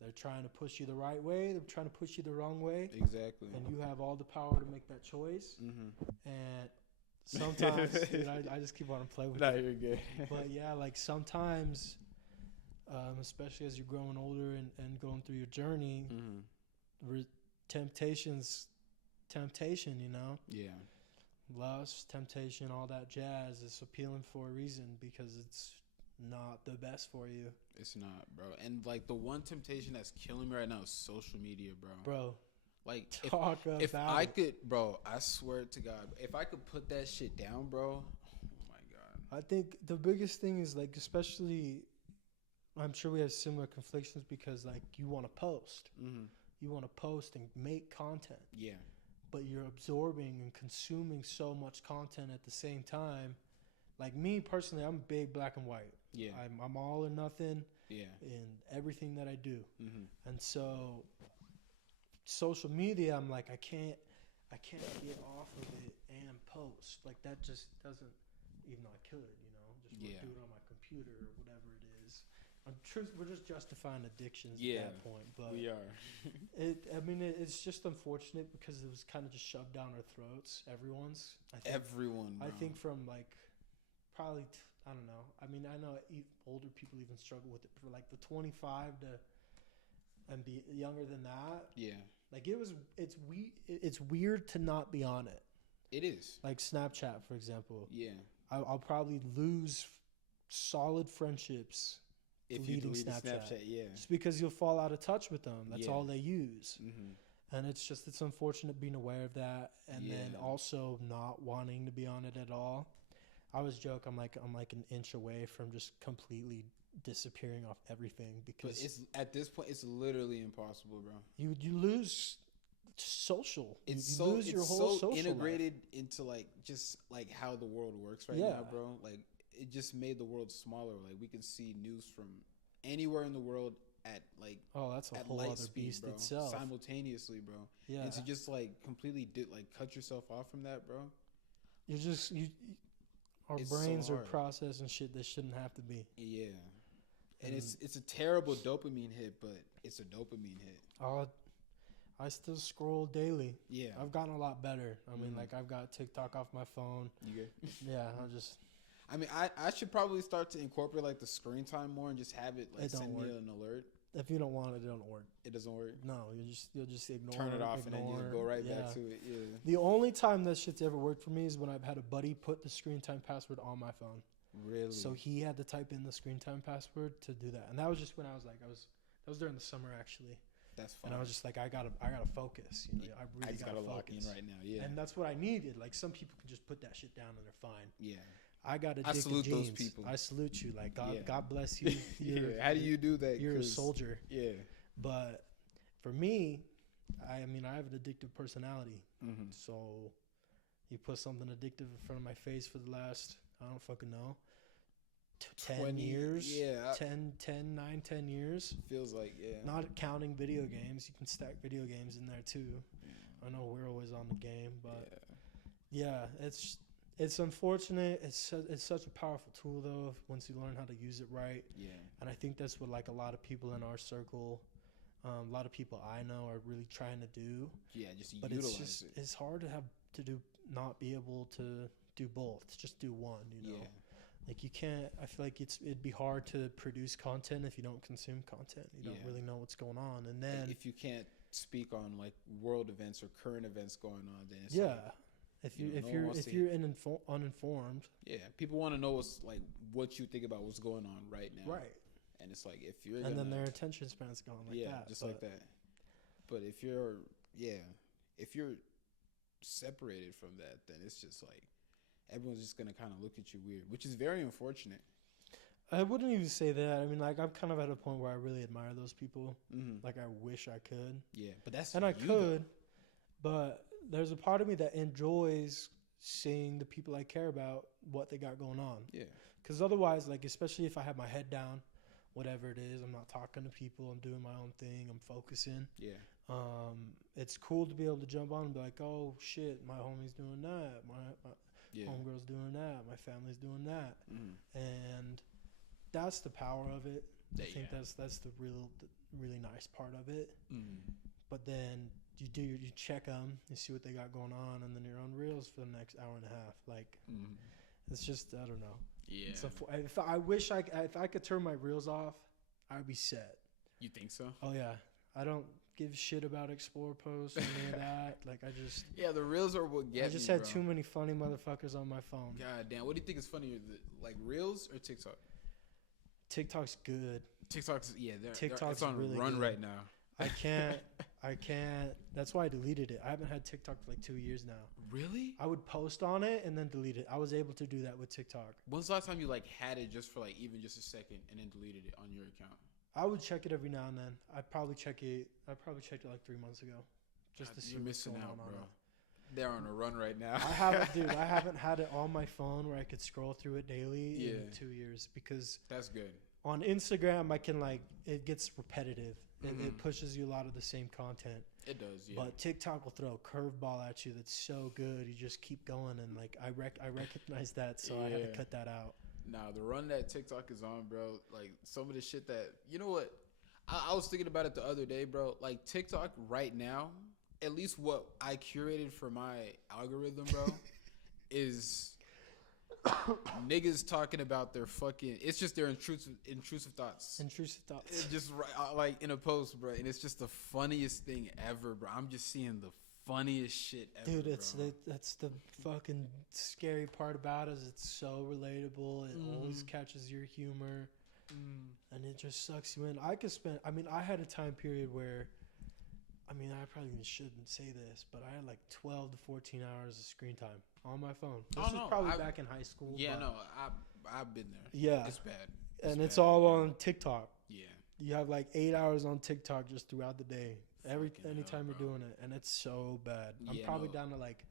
they're trying to push you the right way, they're trying to push you the wrong way. Exactly. And you have all the power to make that choice. And sometimes, dude, I just keep on playing with No, it. you're good. But yeah, like sometimes, especially as you're growing older and going through your journey, temptation, you know? Yeah. lust, temptation, all that jazz is appealing for a reason because it's not the best for you. It's not, bro. And like the one temptation that's killing me right now is social media, bro. Bro, Like talk if about I it. could, bro, I swear to God, if I could put that shit down, bro. Oh my God. I think the biggest thing is like, especially, I'm sure we have similar conflictions because like you want to post. Mm-hmm. You want to post and make content. Yeah. But you're absorbing and consuming so much content at the same time. Like me personally, I'm big black and white. Yeah. I'm all or nothing Yeah. in everything that I do. Mm-hmm. And so social media, I'm like, I can't get off of it and post. Like that just doesn't, even though I could, just Yeah. do it on my computer or whatever it is. We're just justifying addictions Yeah, at that point. But We are. it's just unfortunate because it was kind of just shoved down our throats. Everyone's. Everyone. Bro. I think from like probably I don't know. I mean, I know older people even struggle with it. For like the 25 to and be younger than that. Yeah. Like it's weird to not be on it. It is. Like Snapchat, for example. Yeah. I'll probably lose solid friendships If you deleting delete Snapchat, yeah. just because you'll fall out of touch with them. That's Yeah. all they use. Mm-hmm. And it's unfortunate being aware of that, and then Yeah. also not wanting to be on it at all. I always joke I'm like an inch away from just completely disappearing off everything But because it's at this point, it's literally impossible, bro. you lose social. It's you so lose your whole so social integrated life. into like just like how the world works right Yeah. now, bro. Like it just made the world smaller. Like we can see news from anywhere in the world at like Oh, that's a at whole light other speed, beast bro. itself. Simultaneously, bro. Yeah, And to just like completely like cut yourself off from that, bro. our It's so brains are hard. processing shit that shouldn't have to be. Yeah. And it's a terrible dopamine hit, but it's a dopamine hit. I still scroll daily. Yeah. I've gotten a lot better. I mean, Mhm. like I've got TikTok off my phone. You good? Yeah, I just I mean, I should probably start to incorporate like the screen time more and just have it like It don't send me work. an alert. if you don't want it, it don't work. It doesn't work. No, you'll just ignore. Turn it off and then you go right yeah. back to it. Yeah. The only time that shit's ever worked for me is when I've had a buddy put the screen time password on my phone. Really? So he had to type in the screen time password to do that, and that was just when that was during the summer actually, That's fine. and I was just like, I gotta focus. I really just gotta gotta lock focus in right now. Yeah. And that's what I needed. Like some people can just put that shit down and they're fine. Yeah. I got addicted salute genes. those people. I salute you. Like God, Yeah. God bless you. Yeah. How do you do that? You're a 'Cause- soldier. Yeah. But for me, I mean, I have an addictive personality. Mm-hmm. So you put something addictive in front of my face for the last, I don't fucking know, 10 20 years. yeah. 10 years. Feels like, yeah. Not counting video games. You can stack video games in there too. I know we're always on the game, but yeah, it's unfortunate. It's such a powerful tool though once you learn how to use it right. Yeah. And I think that's what like a lot of people in our circle, a lot of people I know are really trying to do. Yeah. Just But utilize it. it's hard to have to do not be able to do both. Just do one. Yeah. Like you can't. I feel like it'd be hard to produce content if you don't consume content. You don't Yeah. really know what's going on, and then If you can't speak on like world events or current events going on, then it's yeah. like, If you you know, if no one you're wants if to you're uninformed, yeah, people want to know what you think about what's going on right now. right? And it's like if you're And then their attention span's gone like yeah, that. just but like that. But if you're separated from that, then it's just like everyone's just gonna kind of look at you weird, which is very unfortunate. I wouldn't even say that. I mean, like I'm kind of at a point where I really admire those people. Mm-hmm. Like I wish I could. Yeah, but that's And I you, though. could, but there's a part of me that enjoys seeing the people I care about, what they got going on. Yeah, Because otherwise, like, especially if I have my head down, whatever it is, I'm not talking to people, I'm doing my own thing, I'm focusing. yeah, It's cool to be able to jump on and be like, oh, shit, my homie's doing that. My yeah. homegirl's doing that. My family's doing that. Mm-hmm. And that's the power of it. I Yeah. think that's the really nice part of it. Mm-hmm. But then you check them, you see what they got going on, and then you're on reels for the next hour and a half. Like Mm-hmm. it's just I don't know. Yeah. If I could turn my reels off, I'd be set. You think so? Oh yeah, I don't give shit about explore posts or any of that. Like Yeah, the reels are what get me. I just had bro. too many funny motherfuckers on my phone. God damn, what do you think is funnier, like reels or TikTok? TikTok's good. TikTok's TikTok's it's on really run good. right now. I can't. That's why I deleted it. I haven't had TikTok for like 2 years now. Really? I would post on it and then delete it. I was able to do that with TikTok. When's the last time you like had it just for like even just a second and then deleted it on your account? I would check it every now and then. I probably checked it like 3 months ago, just to see You're what's missing going out, on. bro. They're on a run right now. I haven't had it on my phone where I could scroll through it daily in 2 years because that's good. on Instagram I can it gets repetitive. It pushes you a lot of the same content. It does, yeah. But TikTok will throw a curveball at you that's so good. You just keep going, and like I recognize that, so I had to cut that out. Nah, the run that TikTok is on, bro. Like some of the shit that you know what, I was thinking about it the other day, bro. Like TikTok right now, at least what I curated for my algorithm, bro, is niggas talking about their fucking. It's just their intrusive thoughts. Intrusive thoughts. It's just like in a post, bro, and it's just the funniest thing ever, bro. I'm just seeing the funniest shit ever, dude. Bro. That's the fucking scary part about it. Is it's so relatable. It always catches your humor, and it just sucks you in. I had a time period where. I probably shouldn't say this, but I had like 12 to 14 hours of screen time on my phone. This was probably back in high school. Yeah, no, I've been there. Yeah. It's bad. It's all on TikTok. Yeah. You have like 8 hours on TikTok just throughout the day. Anytime you're bro. doing it. And it's so bad. I'm probably down to like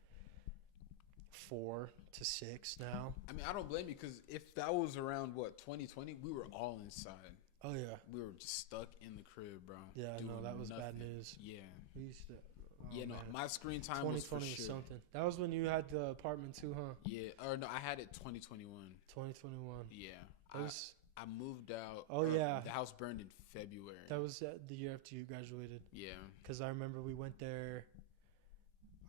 4 to 6 now. I don't blame you because if that was around, 2020, we were all inside. Oh, yeah. We were just stuck in the crib, bro. Yeah, no, that was nothing. bad news. Yeah. We used to... no, my screen time was for 2020 sure. was something. That was when you had the apartment too, huh? Yeah. Or no, I had it 2021. 2021. Yeah. Was, I moved out. Oh, yeah. The house burned in February. That was the year after you graduated. Yeah. Because I remember we went there...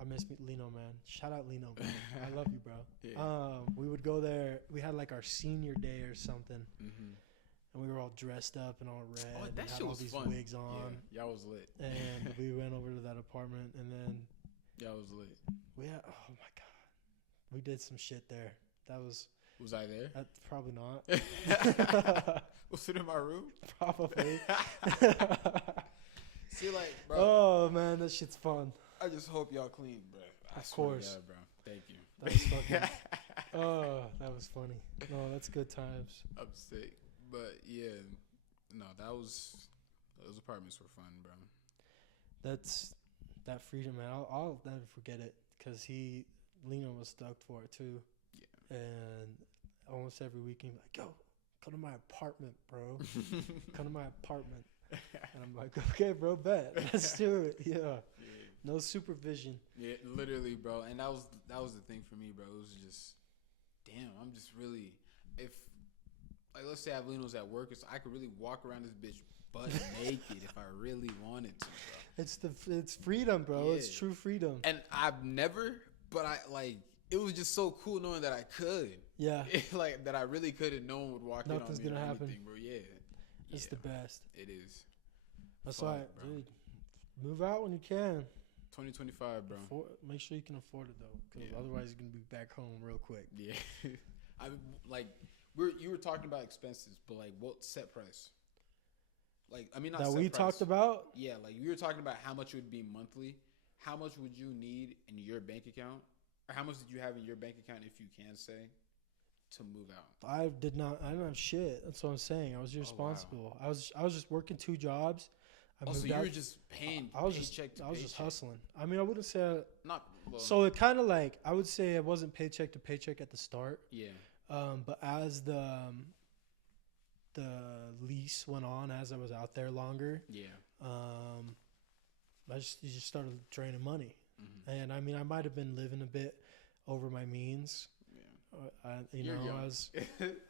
I miss Lino, man. Shout out Lino, man. I love you, bro. Yeah. We would go there. We had like our senior day or something. Mm-hmm. And we were all dressed up and all red. Oh, that shit all was these fun. Wigs on. Yeah, y'all was lit. And we went over to that apartment, and then y'all was lit. Oh my god, we did some shit there. That was. Was I there? Probably not. Was it in my room? Probably. See, like, bro. Oh man, that shit's fun. I just hope y'all clean, bro. Of course, God, bro. Thank you. That's fucking. Oh, that was funny. No, that's good times. I'm sick. But yeah, no, those apartments were fun, bro. That's that freedom, man. I'll never forget it because Lino was stoked for it too. Yeah. And almost every weekend, like, yo, come to my apartment, bro. Come to my apartment. And I'm like, okay, bro, bet. Let's do it. Yeah. No supervision. Yeah, literally, bro. And that was the thing for me, bro. It was just, damn, I'm just really, if. Like, let's say Lino's at work, so I could really walk around this bitch butt naked if I really wanted to, bro. It's freedom, bro. Yeah. It's true freedom. And I've never, but it was just so cool knowing that I could. Yeah. Like, that I really could and no one would walk Nothing's in on me gonna or happen. anything, bro. Yeah. It's the best. It is. That's why, dude, move out when you can. 2025, bro. Make sure you can afford it, though, because otherwise you're going to be back home real quick. Yeah. You were talking about expenses, but like what set price? Like, not that set we price. Talked about. Yeah, like we were talking about how much it would be monthly. How much would you need in your bank account, or how much did you have in your bank account, if you can say, to move out? I didn't have shit. That's what I'm saying. I was irresponsible. Oh, wow. I was just working 2 jobs. So you were just paying paycheck to paycheck. I was just hustling. I wouldn't say well, so it kind of like I would say it wasn't paycheck to paycheck at the start. Yeah. But as the lease went on, as I was out there longer, you just started draining money, and I might have been living a bit over my means. Yeah.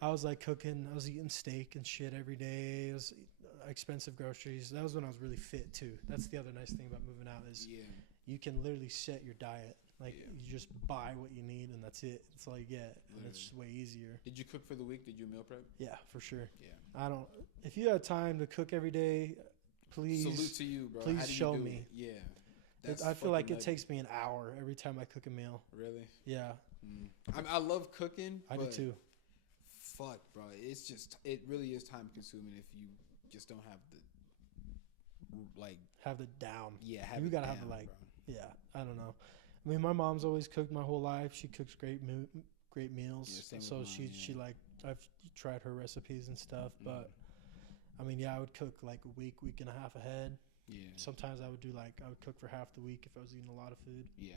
I was like cooking. I was eating steak and shit every day. It was expensive groceries. That was when I was really fit too. That's the other nice thing about moving out is you can literally set your diet. Like, you just buy what you need, and that's it. That's all you get, and it's just way easier. Did you cook for the week? Did you meal prep? Yeah, for sure. Yeah. If you had time to cook every day, please, salute to you, bro. please How do you show do me. it? Yeah. I feel like it nutty. takes me an hour every time I cook a meal. Really? Yeah, I love cooking. I do but too. Fuck, bro. It really is time consuming if you just don't have the like. Have it down. Yeah, have You it gotta down, have it like, bro. yeah. I don't know. I mean, my mom's always cooked my whole life. She cooks great meals. Yeah, same with So mine, she yeah. like I've tried her recipes and stuff. But I mean, yeah, I would cook like a week and a half ahead. Yeah. Sometimes I would cook for half the week if I was eating a lot of food. Yeah.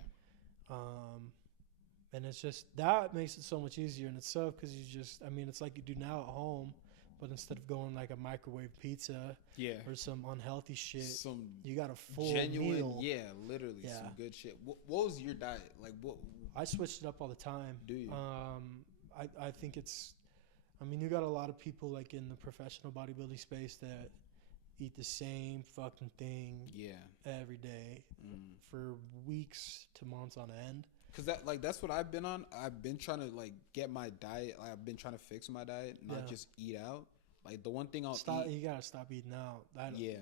And it's just that makes it so much easier in itself because it's like you do now at home, but instead of going like a microwave pizza Yeah. or some unhealthy shit, Some you got a full genuine, meal. yeah, literally Yeah. some good shit. What was your diet like? What I switched it up all the time. do you? I think it's, I mean, you got a lot of people like in the professional bodybuilding space that eat the same fucking thing Yeah. every day for weeks to months on end. Cause that's what I've been on. I've been trying to like get my diet. Like, I've been trying to fix my diet, not just eat out. Like the one thing I'll eat. You gotta stop eating out. Yeah.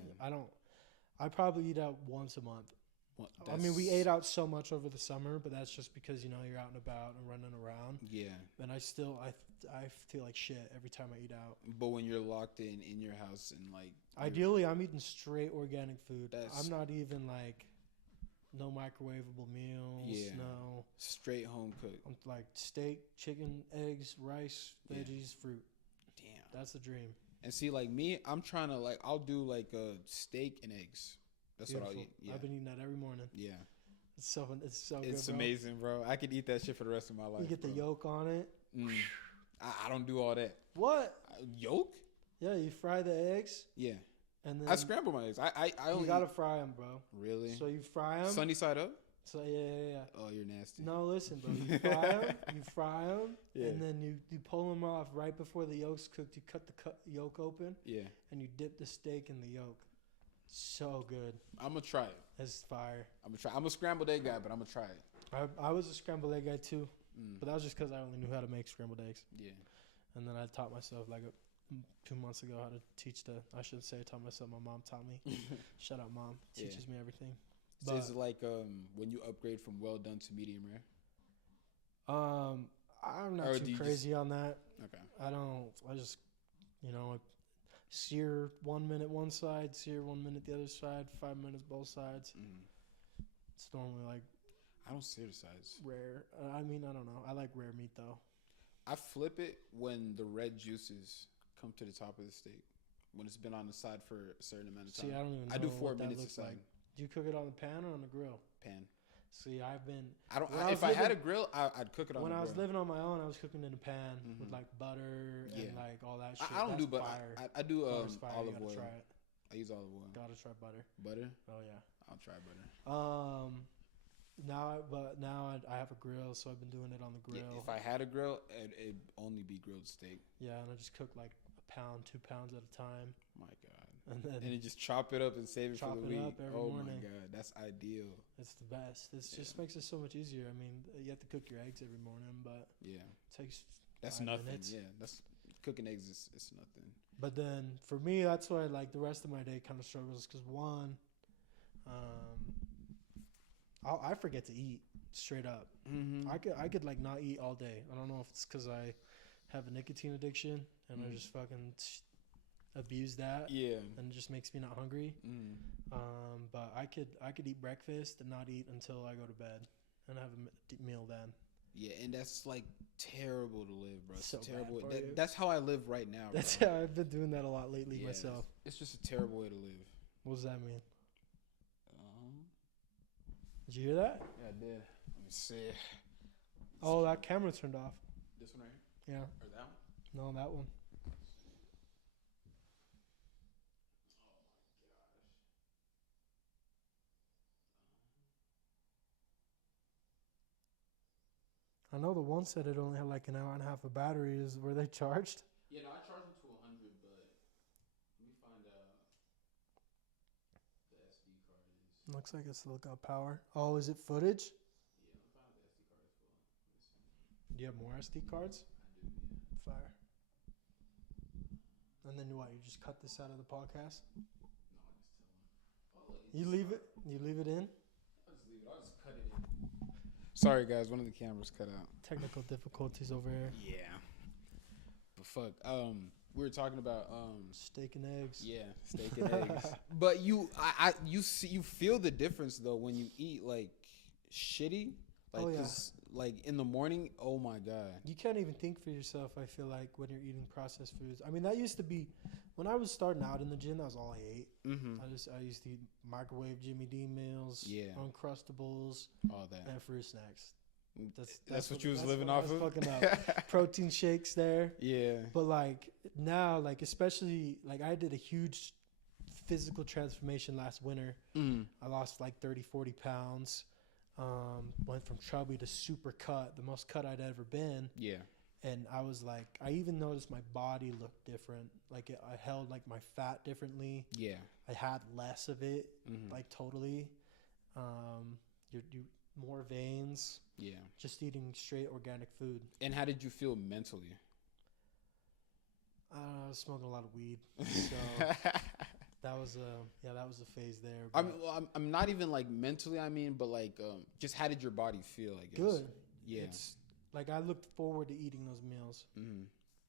I probably eat out once a month. Well, I mean, we ate out so much over the summer, but that's just because you're out and about and running around. Yeah. And I feel like shit every time I eat out. But when you're locked in your house and like ideally, I'm eating straight organic food. That's- I'm not even like no microwavable meals. Yeah. No. straight home cooked. I'm like steak, chicken, eggs, rice, Yeah. veggies, fruit. Damn. That's the dream. And see, like me, I'm trying to like I'll do like a steak and eggs. That's what I'll Beautiful. eat. Yeah. I've been eating that every morning. Yeah. It's so good. It's bro. amazing, bro. I could eat that shit for the rest of my life. You get the bro. yolk on it. I don't do all that. What? Yolk? Yeah, you fry the eggs Yeah. and then I scramble my eggs. I only you gotta fry them, bro. really. So you fry them. Sunny side up? So yeah. Oh, you're nasty. No, listen, bro. You fry them, Yeah. and then you pull them off right before the yolk's cooked. You cut the yolk open, Yeah. and you dip the steak in the yolk. So good. I'm gonna try it. It's fire. I'm a scrambled egg guy, but I'm gonna try it. I was a scrambled egg guy too, but that was just because I only knew how to make scrambled eggs. Yeah. And then I taught myself 2 months ago how to teach I shouldn't say I taught myself. My mom taught me. Shout out, mom. Teaches me everything. So is it like when you upgrade from well done to medium rare? I'm not Or do too you crazy on that. Okay. I just, I sear 1 minute one side, sear 1 minute the other side, 5 minutes both sides. It's normally like I don't sear the sides. rare. I mean, I don't know. I like rare meat though. I flip it when the red juices come to the top of the steak. When it's been on the side for a certain amount of time. See, I don't even know. I do 4 what that minutes a looks side. like. Do you cook it on the pan or on the grill? Pan. See, I've been. I don't. When I If was I had a living- grill, I'd cook it on When the I grill. was living on my own, I was cooking in a pan with like butter and like all that shit. I don't That's do, but fire. I do Butter's fire. You olive gotta oil. try it. I use olive oil. Gotta try butter. Butter? Oh yeah. I'll try butter. Now I have a grill, so I've been doing it on the grill. Yeah, if I had a grill, it'd only be grilled steak. Yeah, and I just cook like a pound, 2 pounds at a time. My God. And then you just chop it up and save it for the week. Every oh morning. my God, that's ideal. It's the best. It just makes it so much easier. I mean, you have to cook your eggs every morning, but yeah, it takes that's 5 nothing. minutes. Yeah, that's cooking eggs is it's nothing. But then for me, that's why like the rest of my day kind of struggles because one, I forget to eat straight up. Mm-hmm. I could like not eat all day. I don't know if it's because I have a nicotine addiction and I just fucking abuse that. Yeah, and it just makes me not hungry. But I could eat breakfast and not eat until I go to bed and have a meal then. Yeah, and that's like terrible to live, bro. It's So terrible. bad for you. That's how I live right now. That's bro. how I've been doing that a lot lately myself. It's just a terrible way to live. What does that mean? Did you hear that? Yeah, I did. Let me see. Oh, that camera turned off. This one right here? Yeah. Or that one? No, that one. I know the one said it only had like an hour and a half of battery. Were they charged? Yeah, no, I charged them to 100, but let me find out the SD card is. Looks like it's still got power. Oh, is it footage? Yeah, let me find out the SD card is full. Let me see. Do you have more SD cards? I do, yeah. Fire. And then what? You just cut this out of the podcast? No, I just tell them. You leave it. You leave it in. I'll just leave it. I'll just cut it in. Sorry, guys. One of the cameras cut out. Technical difficulties over here. Yeah. But fuck. We were talking about Steak and eggs. Yeah, steak and eggs. But you feel the difference though when you eat like shitty. Like, oh yeah. Like in the morning, oh my god. You can't even think for yourself. I feel like when you're eating processed foods. I mean, that used to be when I was starting out in the gym. That was all I ate. Mm-hmm. I used to eat microwave Jimmy Dean meals, Uncrustables, all that, and fruit snacks. That's what you was living off of. Fucking up. Protein shakes there. Yeah. But like now, like especially like I did a huge physical transformation last winter. I lost like 30, 40 pounds. Went from chubby to super cut, the most cut I'd ever been. Yeah. And I was like, I even noticed my body looked different. Like I held like my fat differently. Yeah. I had less of it, like totally. You more veins. Yeah. Just eating straight organic food. And how did you feel mentally? I was smoking a lot of weed, so that was a phase there. I'm not even like mentally. I mean, but like, just how did your body feel? I guess. Good. Yeah. It's like I looked forward to eating those meals. Mm-hmm.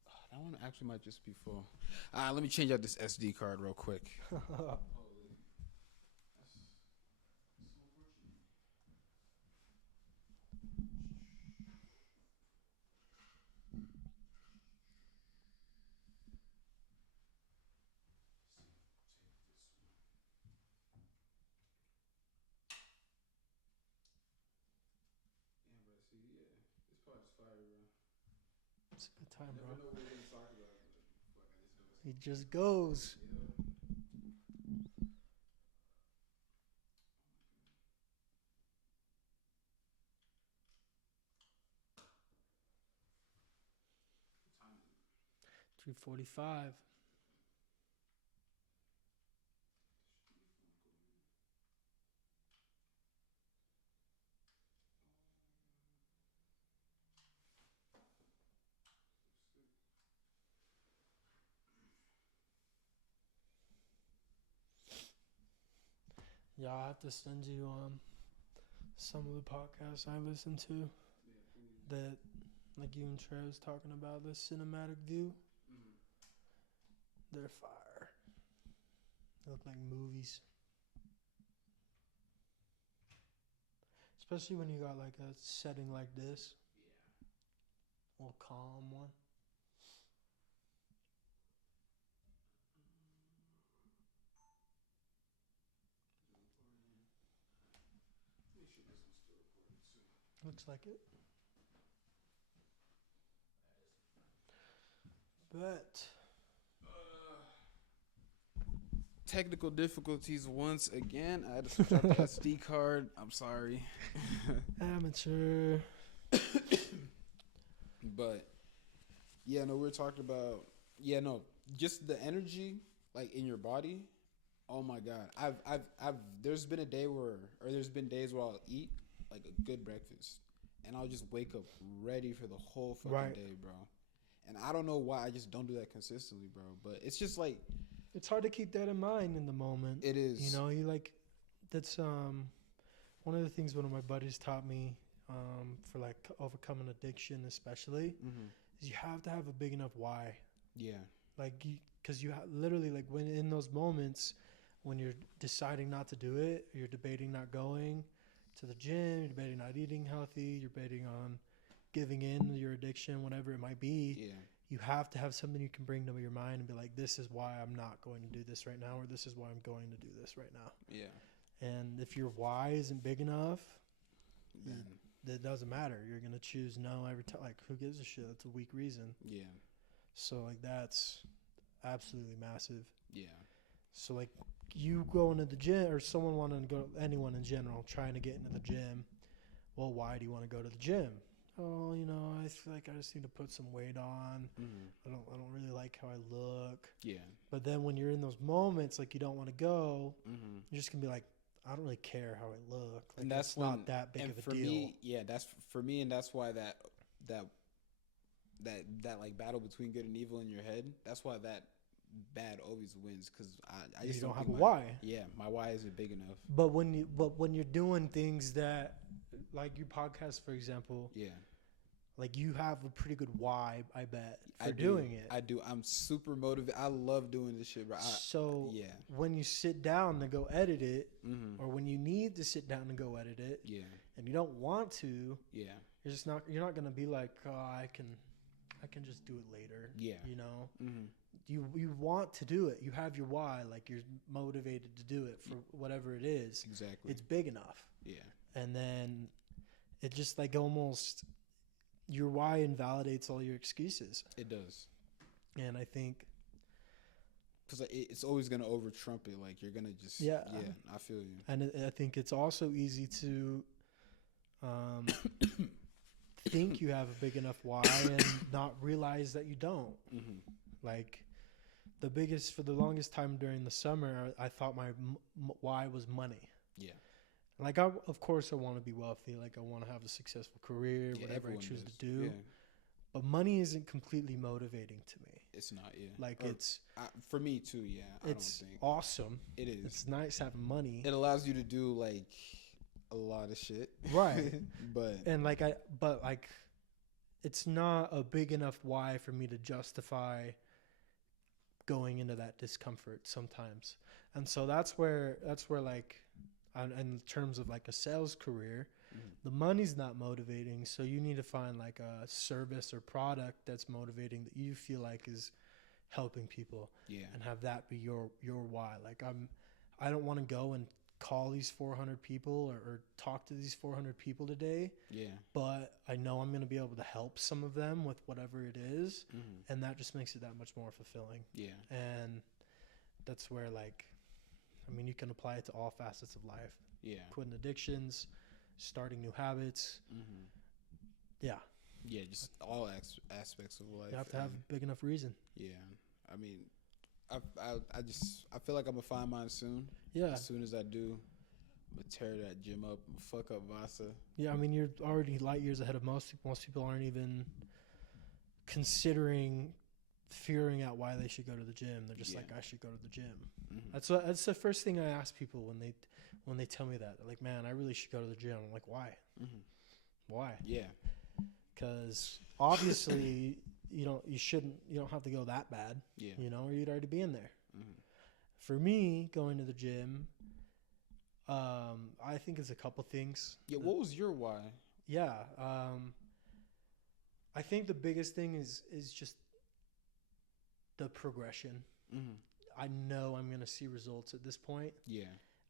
Oh, that one actually might just be full. Let me change out this SD card real quick. 'It's a good time, bro. Never know what we're gonna talk about. Fuck, I just know. It just goes. Yeah. 3:45. Yeah, I have to send you some of the podcasts I listen to that, like you and Trev talking about the cinematic view. They're fire. They look like movies. Especially when you got like a setting like this. Yeah. Or calm one. Looks like it. But Technical difficulties once again. I had to switch out the SD card. I'm sorry. Amateur. But yeah, no, we were talking about just the energy like in your body. Oh my god. I've there's been days where I'll eat like a good breakfast and I'll just wake up ready for the whole fucking day, bro. And I don't know why I just don't do that consistently, bro. But it's just like it's hard to keep that in mind in the moment. It is. You know, you like that's one of the things one of my buddies taught me for like overcoming addiction, especially, is you have to have a big enough why. Yeah. Like, because you literally like when in those moments when you're deciding not to do it, you're debating not going to the gym, you're debating not eating healthy, you're debating on giving in to your addiction, whatever it might be. Yeah. You have to have something you can bring to your mind and be like, this is why I'm not going to do this right now, or this is why I'm going to do this right now. Yeah. And if your why isn't big enough, then it doesn't matter. You're going to choose no every time. Like, who gives a shit? That's a weak reason. Yeah. So, like, that's absolutely massive. Yeah. So, like, you going to the gym, or someone wanting to go, anyone in general, trying to get into the gym, well, why do you want to go to the gym? Oh, you know, I feel like I just need to put some weight on. I don't really like how I look. Yeah. But then when you're in those moments, like you don't want to go, you're just gonna be like, I don't really care how I look. Like, and that's not that big of a deal. Me, yeah, that's for me, and that's why that like battle between good and evil in your head. That's why that bad always wins because I You just don't don't have think a why. Yeah, my why isn't big enough. But when you're doing things that, like your podcast, for example, Yeah, like you have a pretty good why, I bet, for I do. doing it. I do. I'm super motivated. I love doing this shit, bro. So Yeah. when you sit down to go edit it, Mm-hmm. or when you need to sit down and go edit it, Yeah. and you don't want to, Yeah. you're not gonna be like, oh, I can just do it later. Yeah. You know, Mm-hmm. you want to do it. You have your why, like you're motivated to do it for whatever it is. Exactly. It's big enough. Yeah. And then it just like almost your why invalidates all your excuses. It does. And I think because it's always gonna over trump it. Like you're gonna just yeah. I feel you. And I think it's also easy to think you have a big enough why and not realize that you don't. Mm-hmm. Like for the longest time during the summer, I thought my why was money. Yeah. Like of course I want to be wealthy. Like I want to have a successful career, Yeah, whatever I everyone choose does. to do. Yeah. But money isn't completely motivating to me. It's not. Yeah. Like for me too. Yeah. It's I don't think awesome. it is. It's nice having money. It allows you to do like a lot of shit. Right. but it's not a big enough why for me to justify going into that discomfort sometimes. And so that's where like in terms of like a sales career, the money's not motivating. So you need to find like a service or product that's motivating that you feel like is helping people. Yeah. And have that be your why. Like I don't want to go and call these 400 people or talk to these 400 people today. Yeah. But I know I'm going to be able to help some of them with whatever it is. Mm-hmm. And that just makes it that much more fulfilling. Yeah. And that's where like, I mean, you can apply it to all facets of life. Yeah. Quitting addictions, starting new habits. Mm-hmm. Yeah. Yeah, just all aspects of life. You have to have a big enough reason. Yeah. I mean, I feel like I'm gonna find mine soon. Yeah. As soon as I do, I'm gonna tear that gym up, fuck up Vasa. Yeah, I mean, you're already light years ahead of most people. Most people aren't even considering figuring out why they should go to the gym. They're just like, I should go to the gym. Mm-hmm. That's the first thing I ask people when they tell me that. They're like, man, I really should go to the gym. I'm like, why? Mm-hmm. Why? Yeah. Because obviously you don't have to go that bad. Yeah. You know, or you'd already be in there. Mm-hmm. For me, going to the gym, I think it's a couple things. Yeah. What was your why? Yeah. I think the biggest thing is just the progression. Mm-hmm. I know I'm going to see results at this point. Yeah.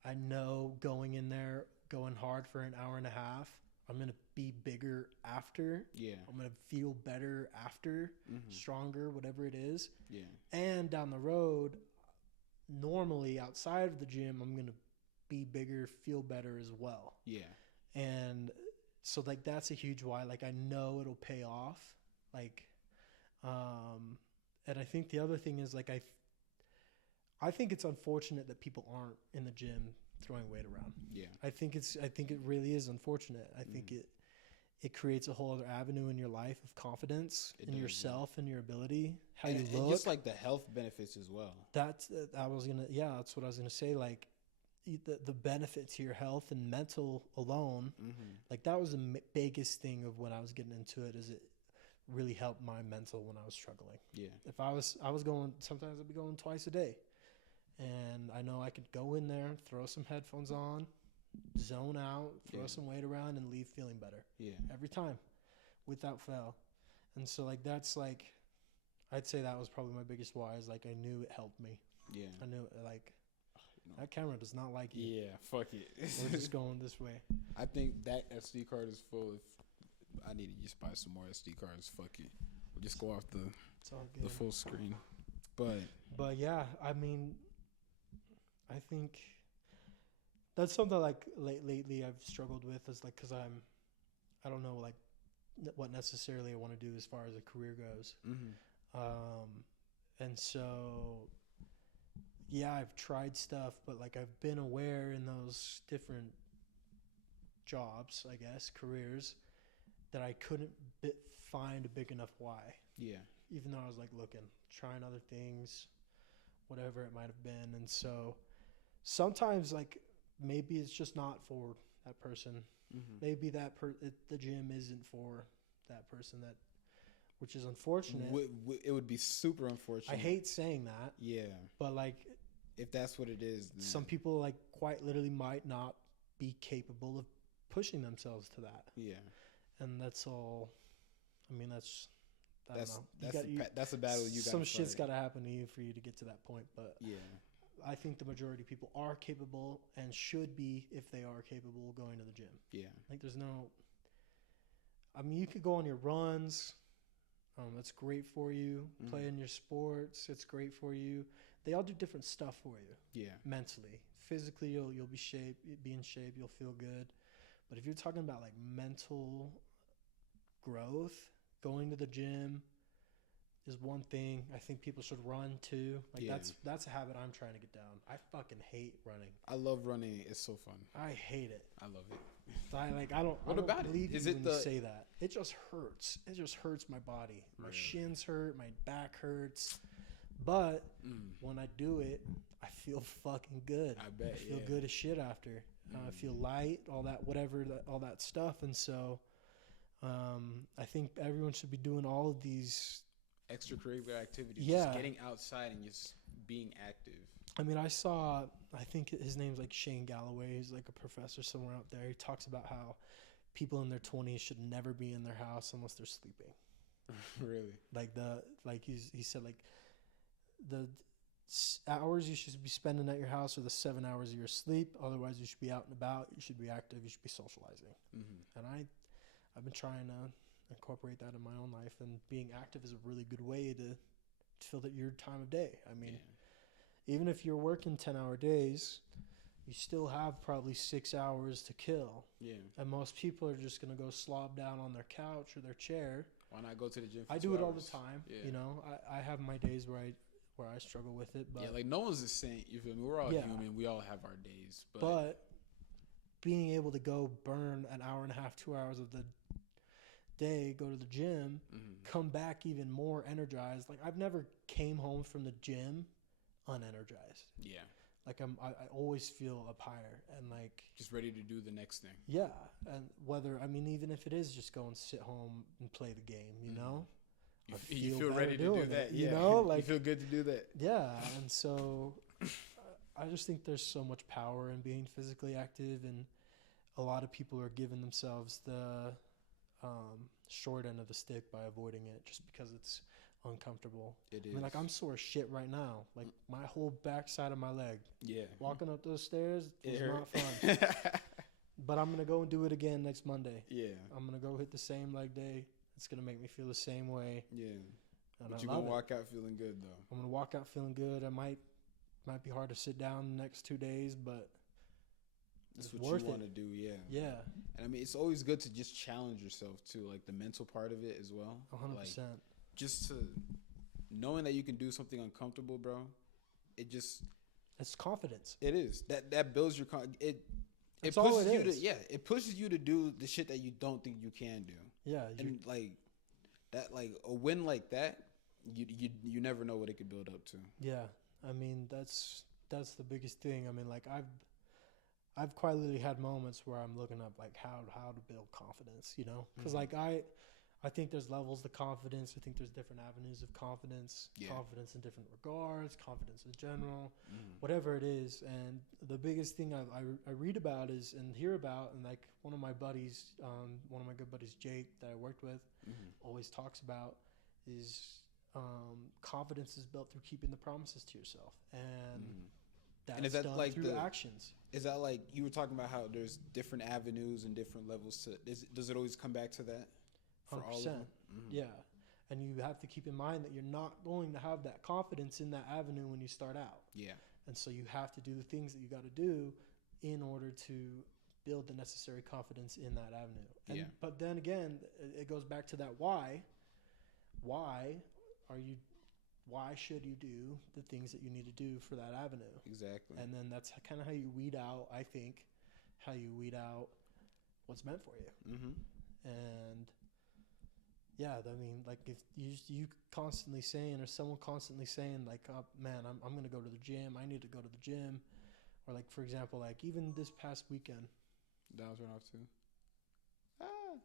I know going in there, going hard for an hour and a half, I'm going to be bigger after. Yeah. I'm going to feel better after, stronger, whatever it is. Yeah. And down the road, normally outside of the gym, I'm going to be bigger, feel better as well. Yeah. And so like that's a huge why. Like I know it'll pay off. Like and I think the other thing is like I think it's unfortunate that people aren't in the gym throwing weight around. Yeah. I think it really is unfortunate. I think it creates a whole other avenue in your life of confidence in yourself and your ability, how you look. And just like the health benefits as well. That's what I was going to say. Like the benefit to your health and mental alone, like that was the biggest thing of when I was getting into it, is it really helped my mental when I was struggling. Yeah. If I was going, sometimes I'd be going twice a day. And I know I could go in there, throw some headphones on, zone out, throw some weight around, and leave feeling better. Yeah. Every time, without fail. And so, like, that's like, I'd say that was probably my biggest why, is like I knew it helped me. Yeah. I knew it, like, that camera does not like you. Yeah, fuck it. We're just going this way. I think that SD card is full. If I need to just buy some more SD cards, fuck it. We'll just go off the full screen. But yeah, I mean, I think that's something like lately I've struggled with, is like, because I don't know like what necessarily I want to do as far as a career goes. And so yeah, I've tried stuff, but like I've been aware in those different jobs, I guess, careers, that I couldn't find a big enough why. Yeah. Even though I was like looking, trying other things, whatever it might have been. And so sometimes, like, maybe it's just not for that person. Maybe the gym isn't for that person, which is unfortunate. It would be super unfortunate. I hate saying that. Yeah. But, like, if that's what it is, then some people, like, quite literally might not be capable of pushing themselves to that. Yeah. And that's all. I mean, that's a battle you got. Some shit's got to happen to you for you to get to that point. But yeah, I think the majority of people are capable and should be, if they are capable, going to the gym. Yeah. Like, there's no. I mean, you could go on your runs. That's great for you. Play in your sports. It's great for you. They all do different stuff for you. Yeah. Mentally, physically, you'll be in shape. You'll feel good. But if you're talking about, like, mental growth, going to the gym is one thing. I think people should run too. Like, that's a habit I'm trying to get down. I fucking hate running. I love running. It's so fun. I hate it. I love it. I don't believe you when you say that. It just hurts. It just hurts my body. My shins hurt. My back hurts. But when I do it, I feel fucking good. I bet. I feel good as shit after. I feel light. All that stuff. And so, I think everyone should be doing all of these extracurricular activities. Just getting outside and just being active. I mean, I think his name's like Shane Galloway. He's like a professor somewhere out there. He talks about how people in their 20s should never be in their house unless they're sleeping. Really? He said, like, the hours you should be spending at your house are the 7 hours of your sleep. Otherwise, you should be out and about. You should be active. You should be socializing. And I've been trying to incorporate that in my own life, and being active is a really good way to fill your time of day. I mean, even if you're working 10-hour days, you still have probably 6 hours to kill. Yeah. And most people are just going to go slob down on their couch or their chair. Why not go to the gym for 2 I hours? do it all the time. Yeah. You know, I have my days where I struggle with it. But like, no one's a saint. You feel me? We're all human. We all have our days. But being able to go burn an hour and a half, 2 hours of the day, go to the gym, come back even more energized. Like, I've never came home from the gym unenergized. Yeah. Like, I always feel up higher and, like, just ready to do the next thing. Yeah. And even if it is just go and sit home and play the game, you know? You feel ready to do that. You know? Like, you feel good to do that. Yeah. And so I just think there's so much power in being physically active, and a lot of people are giving themselves the short end of the stick by avoiding it just because it's uncomfortable. It is. I mean, like, I'm sore as shit right now. Like, my whole back side of my leg. Yeah. Walking up those stairs was not fun. But I'm going to go and do it again next Monday. Yeah. I'm going to go hit the same leg day. It's going to make me feel the same way. Yeah. But you're going to walk out feeling good, though. I'm going to walk out feeling good. I might be hard to sit down the next 2 days, but that's what you want to do, yeah. Yeah. And, I mean, it's always good to just challenge yourself, too, like the mental part of it as well. 100%. Like, just to knowing that you can do something uncomfortable, bro, it's confidence. It is. That builds your it pushes you to it pushes you to do the shit that you don't think you can do. Yeah. And like that, like a win like that, you never know what it could build up to. Yeah. I mean, that's the biggest thing. I mean, like, I've quite literally had moments where I'm looking up, like, how to build confidence, you know? Because like I think there's levels to confidence. I think there's different avenues of confidence. Yeah. Confidence in different regards, confidence in general, whatever it is. And the biggest thing I read about and hear about, and like one of my good buddies, Jake, that I worked with, always talks about is confidence is built through keeping the promises to yourself. And is that done like through actions. Is that like, you were talking about how there's different avenues and different levels to, does it always come back to that? 100%. Yeah. And you have to keep in mind that you're not going to have that confidence in that avenue when you start out. Yeah. And so you have to do the things that you got to do in order to build the necessary confidence in that avenue. But then again, it goes back to that why. Why should you do the things that you need to do for that avenue? Exactly. And then that's kind of how you weed out, I think, what's meant for you. And yeah, I mean, like if you constantly saying, or someone constantly saying, like, oh, man, I'm gonna go to the gym. I need to go to the gym, or like for example, like even this past weekend. That was run off too.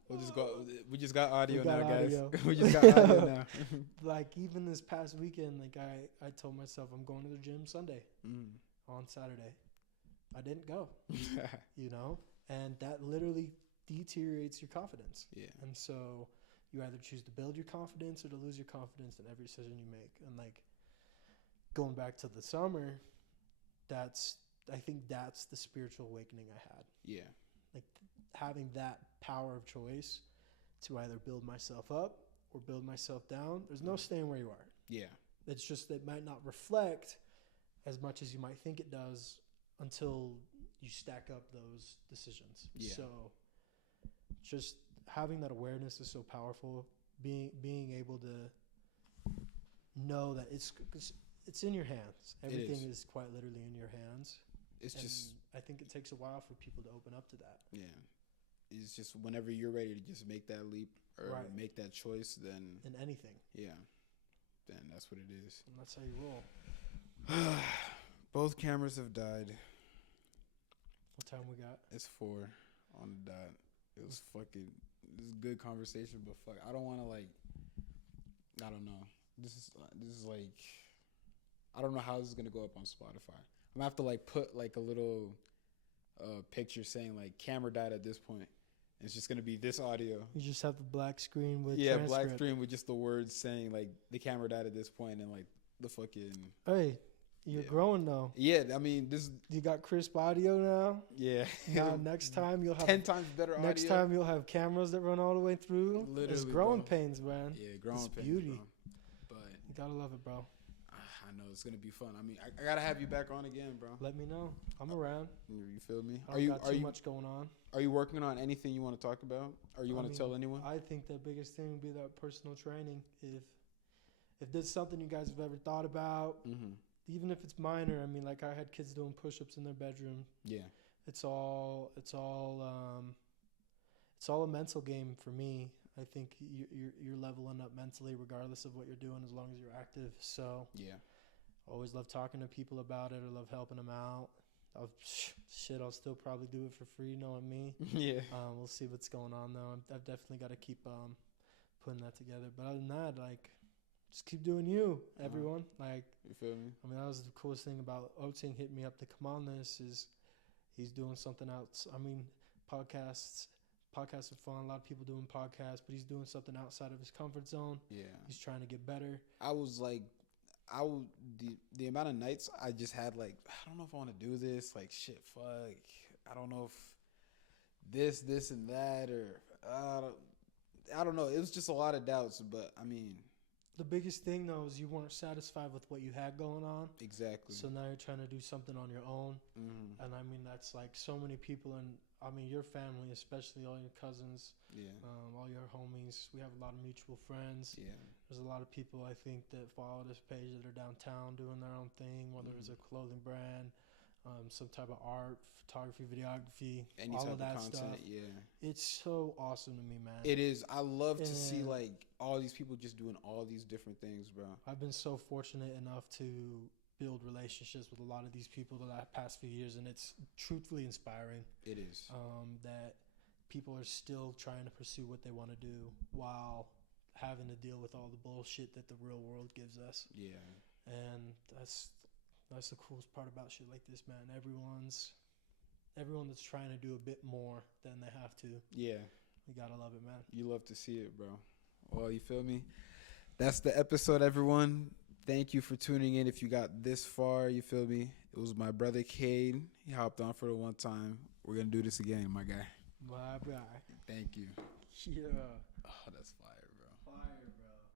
We'll just go. We just got audio We got now, audio. guys. We just got audio now. Like even this past weekend, like I told myself I'm going to the gym Sunday. Mm. On Saturday, I didn't go. You know, and that literally deteriorates your confidence. Yeah. And so you either choose to build your confidence or to lose your confidence in every decision you make. And like going back to the summer, I think that's the spiritual awakening I had. Yeah. Like having that power of choice to either build myself up or build myself down. There's no staying where you are. Yeah. It's just that it might not reflect as much as you might think it does until you stack up those decisions. Yeah. So just having that awareness is so powerful. Being able to know that it's in your hands. Everything is quite literally in your hands. It's just, I think it takes a while for people to open up to that. yeah. It's just whenever you're ready to just make that leap or make that choice, then In anything. yeah, then that's what it is. And that's how you roll. Both cameras have died. What time we got? It's 4 on the dot. It was fucking. This is good conversation, but fuck, I don't want to like. I don't know. This is like. I don't know how this is gonna go up on Spotify. I'm gonna have to like put like a little picture saying like camera died at this point. It's just gonna be this audio. You just have the black screen with transcript. transcript. Black screen with just the words saying like the camera died at this point and like the fucking. Hey, you're growing though. Yeah, I mean this. You got crisp audio now. Yeah. Now next time you'll have 10 times better audio. Next time you'll have cameras that run all the way through. Literally, it's growing bro. pains, man. Yeah, growing it's pains, beauty. Bro. But you gotta love it, bro. I know it's gonna be fun. I mean, I gotta have you back on again, bro. Let me know. I'm around. You feel me? I don't got too much going on. Are you working on anything you want to talk about, or you want to tell anyone? I think the biggest thing would be that personal training. If there's something you guys have ever thought about, even if it's minor. I mean, like I had kids doing push-ups in their bedroom. Yeah. It's all a mental game for me. I think you're leveling up mentally regardless of what you're doing, as long as you're active. So yeah, always love talking to people about it. I love helping them out. I'll still probably do it for free, knowing me. Yeah. We'll see what's going on though. I've definitely got to keep putting that together. But other than that, like, just keep doing you, everyone. Like, you feel me? I mean, that was the coolest thing about Oting hitting me up to come on this is he's doing something else. I mean, podcasts are fun. A lot of people doing podcasts, but he's doing something outside of his comfort zone. Yeah. He's trying to get better. The amount of nights I just had, like, I don't know if I want to do this. Like, shit, fuck. I don't know if this and that, or I don't know. It was just a lot of doubts, but I mean. The biggest thing, though, is you weren't satisfied with what you had going on. Exactly. So now you're trying to do something on your own. Mm-hmm. And I mean, that's like so many people, and I mean, your family, especially all your cousins, all your homies. We have a lot of mutual friends. Yeah. There's a lot of people, I think, that follow this page that are downtown doing their own thing, whether it's a clothing brand, some type of art, photography, videography, any all type of that of content, stuff. yeah. It's so awesome to me, man. It is. I love to see like all these people just doing all these different things, bro. I've been so fortunate enough to build relationships with a lot of these people the past few years, and it's truthfully inspiring. It is. That people are still trying to pursue what they want to do while having to deal with all the bullshit that the real world gives us. Yeah. And that's the coolest part about shit like this, man. Everyone that's trying to do a bit more than they have to. Yeah. You gotta love it, man. You love to see it, bro. Well, you feel me? That's the episode, everyone. Thank you for tuning in. If you got this far, you feel me? It was my brother Cayd. He hopped on for the one time. We're gonna do this again, my guy. My guy. Thank you. Yeah. Oh, that's fire.